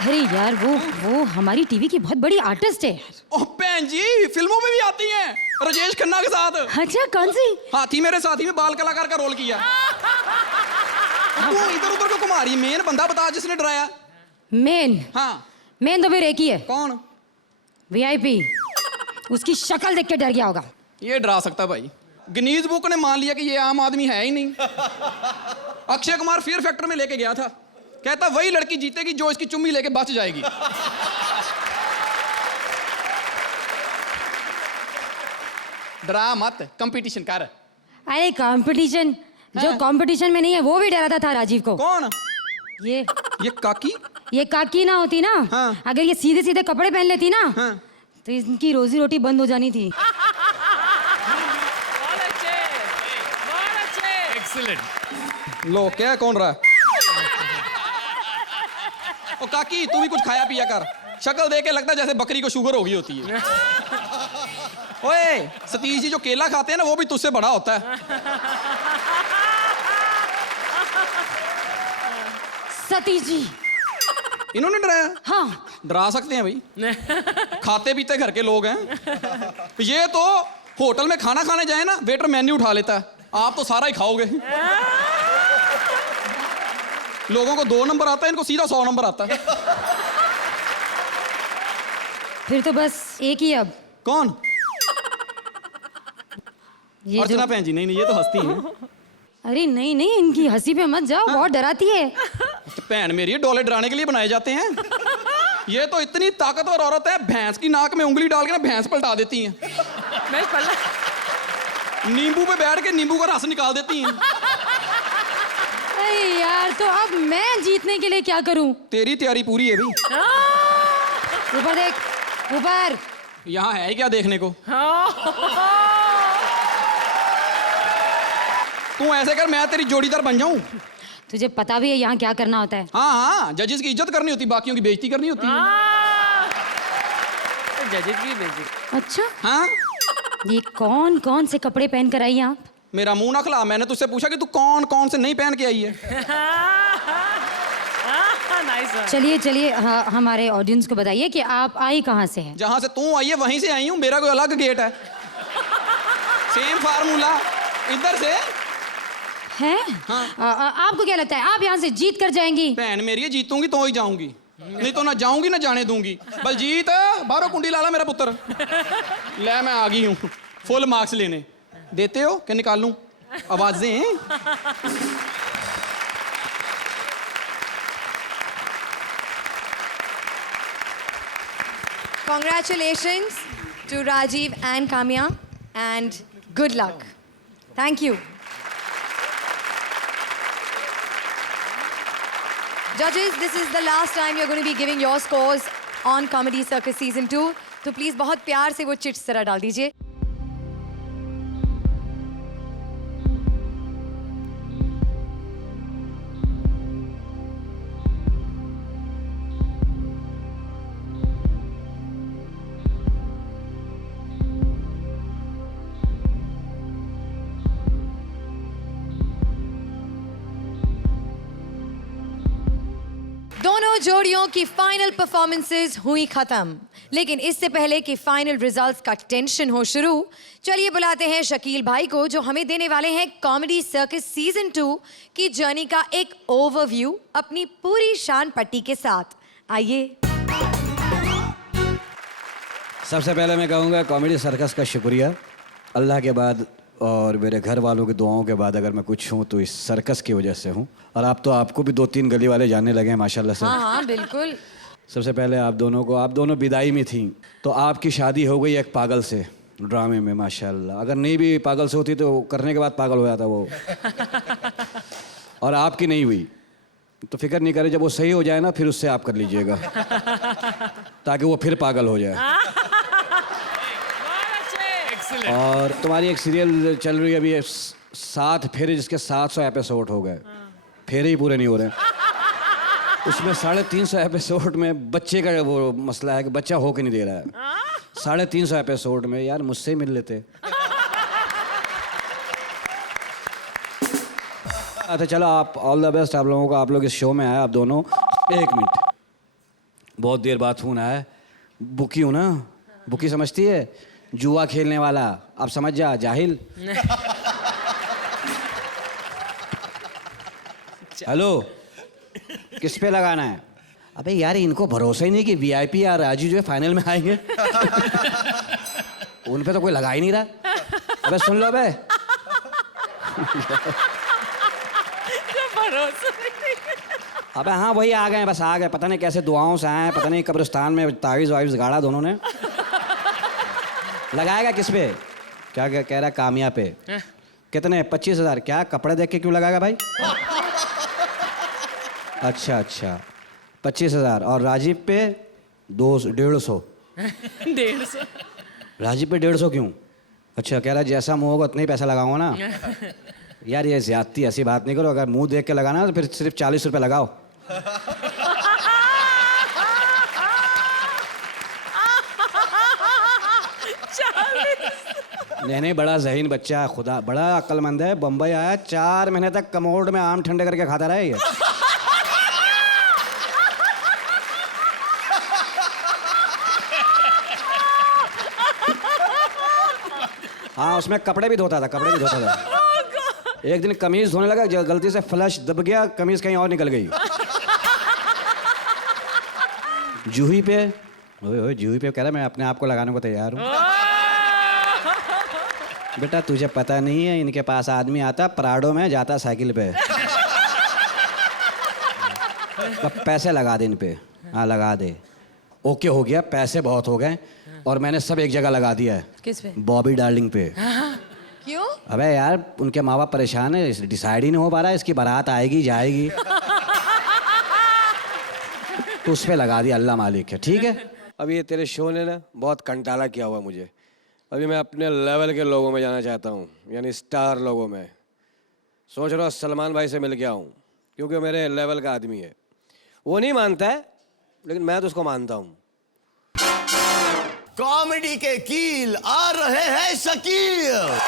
अरे यार वो हमारी टीवी की बहुत बड़ी आर्टिस्ट है. ओह बहन जी, फिल्मों में भी आती हैं राजेश खन्ना के साथ. अच्छा कौन सी? हाथी मेरे साथी में बाल कलाकार का रोल किया. तू इधर उधर को कुमारी. मेन बंदा बता जिसने डराया. मेन? हाँ मेन तो फिर एक ही है. कौन? वीआईपी. उसकी शक्ल देख के डर गया होगा. ये डरा सकता भाई. गिनीज बुक ने मान लिया कि ये आम आदमी है ही नहीं. अक्षय कुमार फियर फैक्टर में लेके गया था, कहता वही लड़की जीतेगी जो इसकी चुम्मी लेके बच जाएगी. डरा मत, कंपटीशन कर. अरे कंपटीशन जो कंपटीशन में नहीं है वो भी डराता था राजीव को. कौन? ये काकी. ये काकी ना होती ना, अगर ये सीधे सीधे कपड़े पहन लेती ना तो इनकी रोजी रोटी बंद हो जानी थी. लो क्या कौन रहा है? ओ काकी तू भी कुछ खाया पिया कर. शक्ल देख के लगता है जैसे बकरी को शुगर हो गई होती है. ओए सतीश जी जो केला खाते हैं ना वो भी तुझसे बड़ा होता है. सतीश जी इन्होंने डराया? हाँ डरा सकते हैं भाई, खाते पीते घर के लोग हैं. ये तो होटल में खाना खाने जाए ना, वेटर मेन्यू उठा लेता है, आप तो सारा ही खाओगे. लोगों को 2 नंबर आता है, इनको सीधा 100 नंबर आता है. फिर तो बस एक ही अब। कौन? ये अर्चना बहन जी। नहीं नहीं, ये तो हंसती हैं। अरे नहीं नहीं, इनकी हंसी पे मत जाओ, बहुत डराती है। तो बहन मेरी, डोले डराने के लिए बनाए जाते हैं। ये तो इतनी ताकतवर औरत है, भैंस की नाक में उंगली डाल के ना भैंस पलटा देती हैं। नींबू पे बैठ के नींबू का रस निकाल देती हैं। अरे यार, तो अब मैं जीतने के लिए क्या करूं? तेरी तैयारी पूरी है भाई। ऊपर देख, ऊपर। यहाँ है ही क्या देखने को? तू ऐसे कर, मैं तेरी जोड़ीदार बन जाऊं। तुझे पता भी है यहाँ क्या करना होता है? हाँ हाँ, जजेस की इज्जत करनी होती, बाकियों की बेइज्जती करनी होती है। जजेस की बेइज्जती। अच्छा हाँ। ये कौन कौन से कपड़े पहन कर आई आप? मेरा मुंह ना खिला, मैंने तुझसे पूछा कि तू कौन कौन से नहीं पहन के आई है। चलिए चलिए, हमारे ऑडियंस को बताइए कि आप आई कहाँ से हैं? जहाँ से तू आई है वहीं से आई हूँ, मेरा कोई अलग गेट है। सेम फार्मूला, इधर से हैं? हाँ। आपको क्या लगता है आप यहाँ से जीत कर जाएंगी? बहन मेरी, जीतूंगी तो ही जाऊंगी, नहीं तो ना जाऊंगी ना जाने दूंगी। बलजीत, बाहरों कुंडी लाला मेरा पुत्र। ले मैं आ गई हूँ फुल मार्क्स लेने। देते हो कि निकाल लूं आवाजें? Congratulations to Rajiv and Kamya, and good luck. Thank you. Judges, this is the last time you're going to be giving your scores on Comedy Circus Season 2. तो प्लीज बहुत प्यार से वो चिट्स जरा डाल दीजिए। दोनों जोड़ियों की फाइनल परफॉर्मेंसेस हुई खत्म, लेकिन इससे पहले कि फाइनल रिजल्ट्स का टेंशन हो शुरू, चलिए बुलाते हैं शकील भाई को, जो हमें देने वाले हैं कॉमेडी सर्कस सीजन 2 की जर्नी का एक ओवरव्यू अपनी पूरी शान पट्टी के साथ। आइए। सबसे पहले मैं कहूँगा कॉमेडी सर्कस का शुक्रिया। अल्लाह के बाद और मेरे घर वालों की दुआओं के बाद अगर मैं कुछ हूँ तो इस सर्कस की वजह से हूँ। और आप तो आपको भी 2-3 गली वाले जानने लगे हैं माशाल्लाह से। हाँ हाँ बिल्कुल। सबसे पहले आप दोनों विदाई में थी, तो आपकी शादी हो गई एक पागल से ड्रामे में माशाल्लाह। अगर नहीं भी पागल से होती तो करने के बाद पागल हो जाता वो। और आपकी नहीं हुई तो फिक्र नहीं करे, जब वो सही हो जाए ना फिर उससे आप कर लीजिएगा ताकि वो फिर पागल हो जाए। और तुम्हारी एक सीरियल चल रही है अभी 7 फेरे, जिसके 700 एपिसोड हो गए, फेरे ही पूरे नहीं हो रहे। उसमें 350 एपिसोड में बच्चे का वो मसला है कि बच्चा हो के नहीं दे रहा है। 350 एपिसोड में यार मुझसे ही मिल लेते। अच्छा चलो, आप ऑल द बेस्ट आप लोगों को। आप लोग इस शो में आए आप दोनों। 1 मिनट, बहुत देर बाद फोन आया। बुकी हूँ ना, बुकी समझती है, जुआ खेलने वाला। आप समझ जा जाहिल। हेलो, किस पे लगाना है? अबे यार इनको भरोसा ही नहीं कि वीआईपी या राजू जो है फाइनल में आएंगे। उन पे तो कोई लगा ही नहीं रहा। अबे सुन लो बे। अबे हाँ वही आ गए, बस आ गए। पता नहीं कैसे दुआओं से आए, पता नहीं कब्रिस्तान में तावीज़ वावीज़ गाड़ा दोनों ने। लगाएगा किस पे? क्या कह रहा है? कामिया पे। कितने? 25,000। क्या कपड़े देख के क्यों लगाएगा भाई? अच्छा 25,000। और राजीव पे 150। 150। राजीव पे 150 क्यों? अच्छा कह रहा है जैसा मुँह होगा उतना ही पैसा लगाऊंगा ना। यार ये ज्यादती, ऐसी बात नहीं करो। अगर मुंह देख के लगाना तो फिर सिर्फ 40 रुपये लगाओ। नहीं बड़ा ज़हीन बच्चा है, खुदा बड़ा अक्लमंद है। बम्बई आया 4 महीने तक कमोड में आम ठंडे करके खाता रहा है ये। हाँ उसमें कपड़े भी धोता था। एक दिन कमीज धोने लगा, गलती से फ्लश दब गया, कमीज कहीं और निकल गई। जूही पे ओए जूही पे कह रहा मैं अपने आप को लगाने को तैयार हूँ। बेटा तुझे पता नहीं है, इनके पास आदमी आता पराडो में, जाता साइकिल पे। अब पैसे लगा दे इन पे। हाँ लगा दे। ओके हो गया, पैसे बहुत हो गए और मैंने सब एक जगह लगा दिया है। किस पे? बॉबी डार्लिंग पे। क्यों? अबे यार उनके माँ बाप परेशान है, डिसाइड ही नहीं हो पा रहा है, इसकी बारात आएगी जाएगी। तो उस पे लगा दिया, अल्लाह मालिक है। ठीक है। अब ये तेरे शो ने ना बहुत कंटाला किया हुआ मुझे। अभी मैं अपने लेवल के लोगों में जाना चाहता हूँ, यानी स्टार लोगों में। सोच रहा हूँ सलमान भाई से मिल के आऊँ, क्योंकि मेरे लेवल का आदमी है। वो नहीं मानता है, लेकिन मैं तो उसको मानता हूँ। कॉमेडी के कील आ रहे हैं शकील।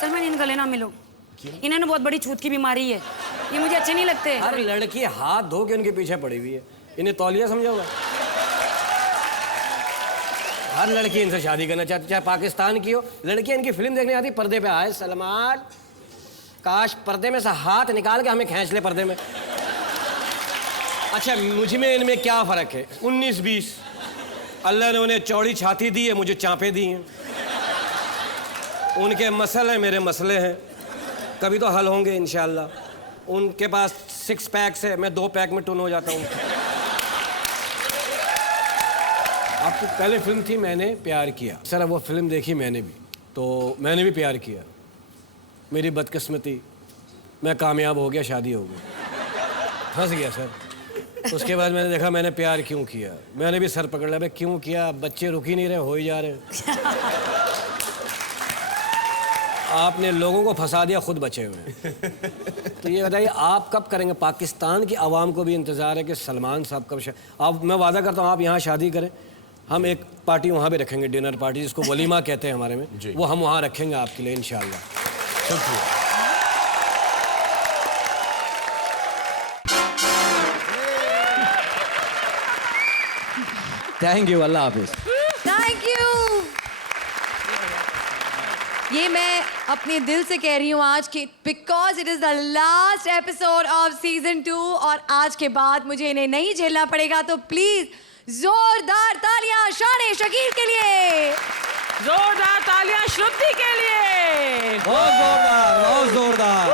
सलमान इनका लेना मिलो, इन्होंने बहुत बड़ी छूत की बीमारी है, ये मुझे अच्छे नहीं लगते। हर लड़की हाथ धो के उनके पीछे पड़ी हुई है, इन्हें तौलिया समझा हुआ। हर लड़की इनसे शादी करना चाहती, चाहे पाकिस्तान की हो। लड़की इनकी फिल्म देखने आती, पर्दे पे आए सलमान, काश पर्दे में से हाथ निकाल के हमें खींच ले पर्दे में। अच्छा मुझ में इनमें क्या फ़र्क है? 19-20। अल्लाह ने उन्हें चौड़ी छाती दी है, मुझे चाँपे दी हैं। उनके मसले मेरे मसले हैं, कभी तो हल होंगे इंशाल्लाह। उनके पास 6 पैक्स है, मैं 2 पैक में टून हो जाता हूँ। आपकी पहले फिल्म थी मैंने प्यार किया, सर वो फिल्म देखी मैंने भी, तो मैंने भी प्यार किया। मेरी बदकिस्मती, मैं कामयाब हो गया, शादी हो गई, फंस गया सर। उसके बाद मैंने देखा मैंने प्यार क्यों किया, मैंने भी सर पकड़ लिया, भाई क्यों किया, बच्चे रुक ही नहीं रहे, हो ही जा रहे। आपने लोगों को फंसा दिया, खुद बचे हुए। तो ये बताइए आप कब करेंगे? पाकिस्तान की आवाम को भी इंतज़ार है कि सलमान साहब कब आप, मैं वादा करता हूँ आप यहाँ शादी करें, हम एक पार्टी वहाँ भी रखेंगे, डिनर पार्टी जिसको वलीमा कहते हैं हमारे में, वो हम वहाँ रखेंगे आपके लिए इंशाल्लाह। शुक्रिया। Thank you, Allah Hafiz. Thank you. ये मैं अपने दिल से कह रही हूँ आज कि because it is the last episode off season 2 और आज के बाद मुझे इन्हें नहीं झेलना पड़ेगा, तो प्लीज जोरदार तालियां शान शकील के लिए, जोरदार तालियां श्रुति के लिए। बहुत जोरदार, बहुत जोरदार।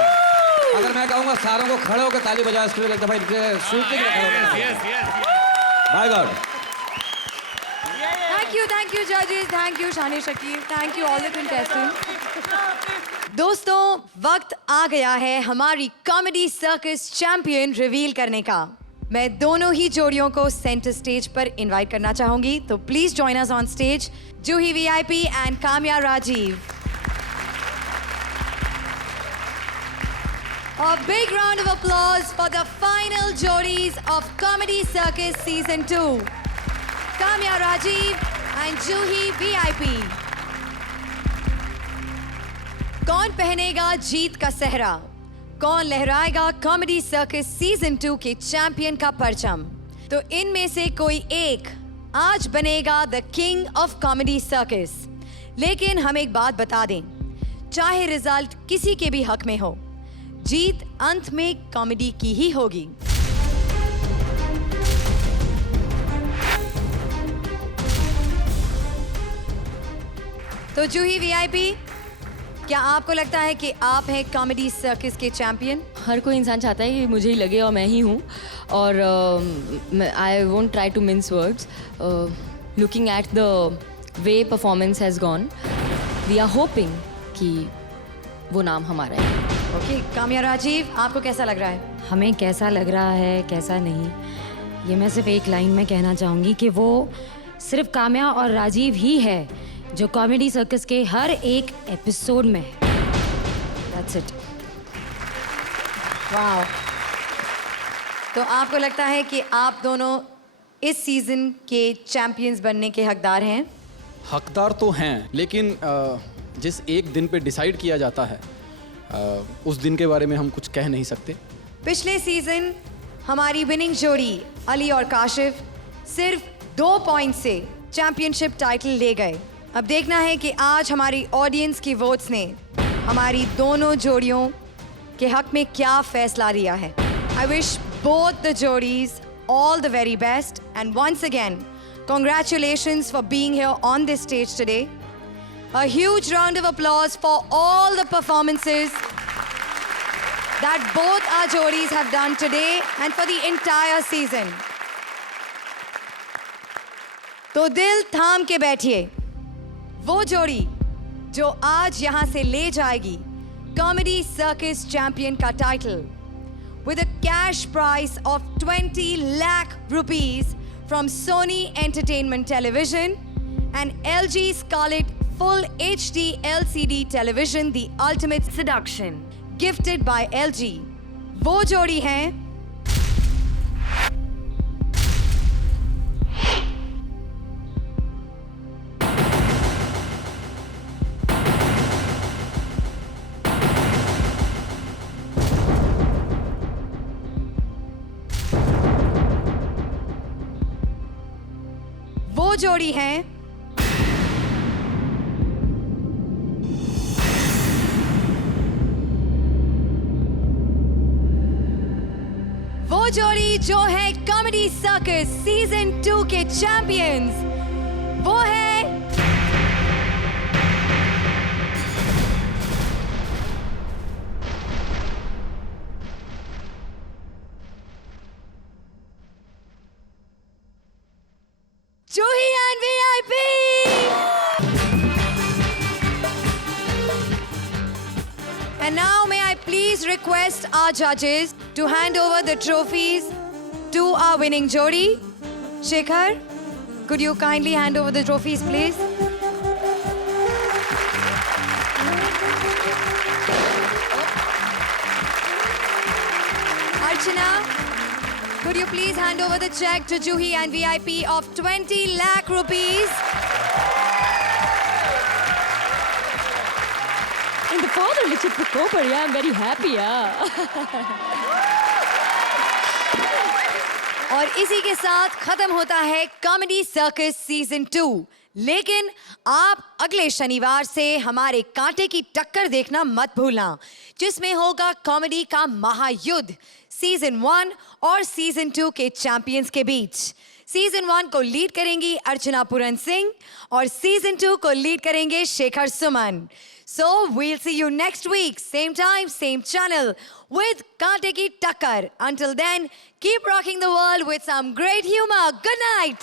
अगर मैं कहूँगा सारों को खड़े होकर ताली बजाओ, इसके लिए लगता भाई श्रुति के लिए खड़े होकर। My God. थैंक यू जजेस, थैंक यू शान Shakeel, thank you all the contestants. दोस्तों वक्त आ गया है हमारी कॉमेडी सर्कस चैंपियन रिवील करने का। मैं दोनों ही जोड़ियों को सेंटर स्टेज पर इनवाइट करना चाहूंगी, तो please join us on stage, Juhi VIP and Kamya Rajeev. A big round of applause for the final jodis of Comedy Circus Season 2. Kamya Rajiv and Juhi VIP. कौन पहनेगा जीत का सेहरा? कौन लहराएगा कॉमेडी सर्कस सीजन 2 के चैंपियन का परचम? तो इनमें से कोई एक आज बनेगा the king of comedy circus. लेकिन हम एक बात बता दें, चाहे रिजल्ट किसी के भी हक में हो, जीत अंत में कॉमेडी की ही होगी। तो जूही वीआईपी, क्या आपको लगता है कि आप हैं कॉमेडी सर्कस के चैंपियन? हर कोई इंसान चाहता है कि मुझे ही लगे और मैं ही हूँ, और I won't try to mince words. Looking at the way performance has gone, we are hoping कि वो नाम हमारा है। ओके, काम्या राजीव, आपको कैसा लग रहा है? हमें कैसा लग रहा है कैसा नहीं, ये मैं सिर्फ एक लाइन में कहना चाहूँगी कि वो सिर्फ काम्या और राजीव ही है जो कॉमेडी सर्कस के हर एक एपिसोड में है। That's it. वाओ। तो आपको लगता है कि आप दोनों इस सीजन के चैंपियंस बनने के हकदार हैं? हकदार तो हैं, लेकिन जिस एक दिन पे डिसाइड किया जाता है उस दिन के बारे में हम कुछ कह नहीं सकते। पिछले सीजन हमारी विनिंग जोड़ी अली और काशिफ सिर्फ 2 पॉइंट से चैंपियनशिप टाइटल ले गए। अब देखना है कि आज हमारी ऑडियंस की वोट्स ने हमारी दोनों जोड़ियों के हक में क्या फैसला लिया है। I wish both the जोड़ीज all the very best. And once again, congratulations for being here on this stage today. A huge round of applause for all the performances that both our jodis have done today and for the entire season. तो दिल थाम के बैठिए, वो जोड़ी जो आज यहाँ से ले जाएगी कॉमेडी सर्कस चैंपियन का title with a cash prize of 20 lakh rupees from Sony Entertainment Television and LG Scarlett Full HD LCD Television, the ultimate seduction, gifted by LG. वो जोड़ी हैं वो जोड़ी हैं वो जोड़ी जो है कॉमेडी सर्कस सीजन 2 के चैंपियंस, वो है Juhi and VIP! And now may I please request our judges to hand over the trophies to our winning jodi. Shekhar, could you kindly hand over the trophies, please? Archana, could you please hand over the check to Juhi and VIP of 20 lakh rupees? And the father Richard Cooper, yeah, I'm very happy, yeah. और इसी के साथ खत्म होता है comedy circus season 2। लेकिन आप अगले शनिवार से हमारे कांटे की टक्कर देखना मत भूलना, जिसमें होगा कॉमेडी का महायुद्ध सीजन 1 और सीजन 2 के चैंपियंस के बीच। सीजन 1 को लीड करेंगी अर्चना पूरन सिंह और सीजन 2 को लीड करेंगे Shekhar Suman. So we'll see you next week, same time, same channel with Kaante Ki Takkar. Until then, keep rocking the world with some great humor. Good night.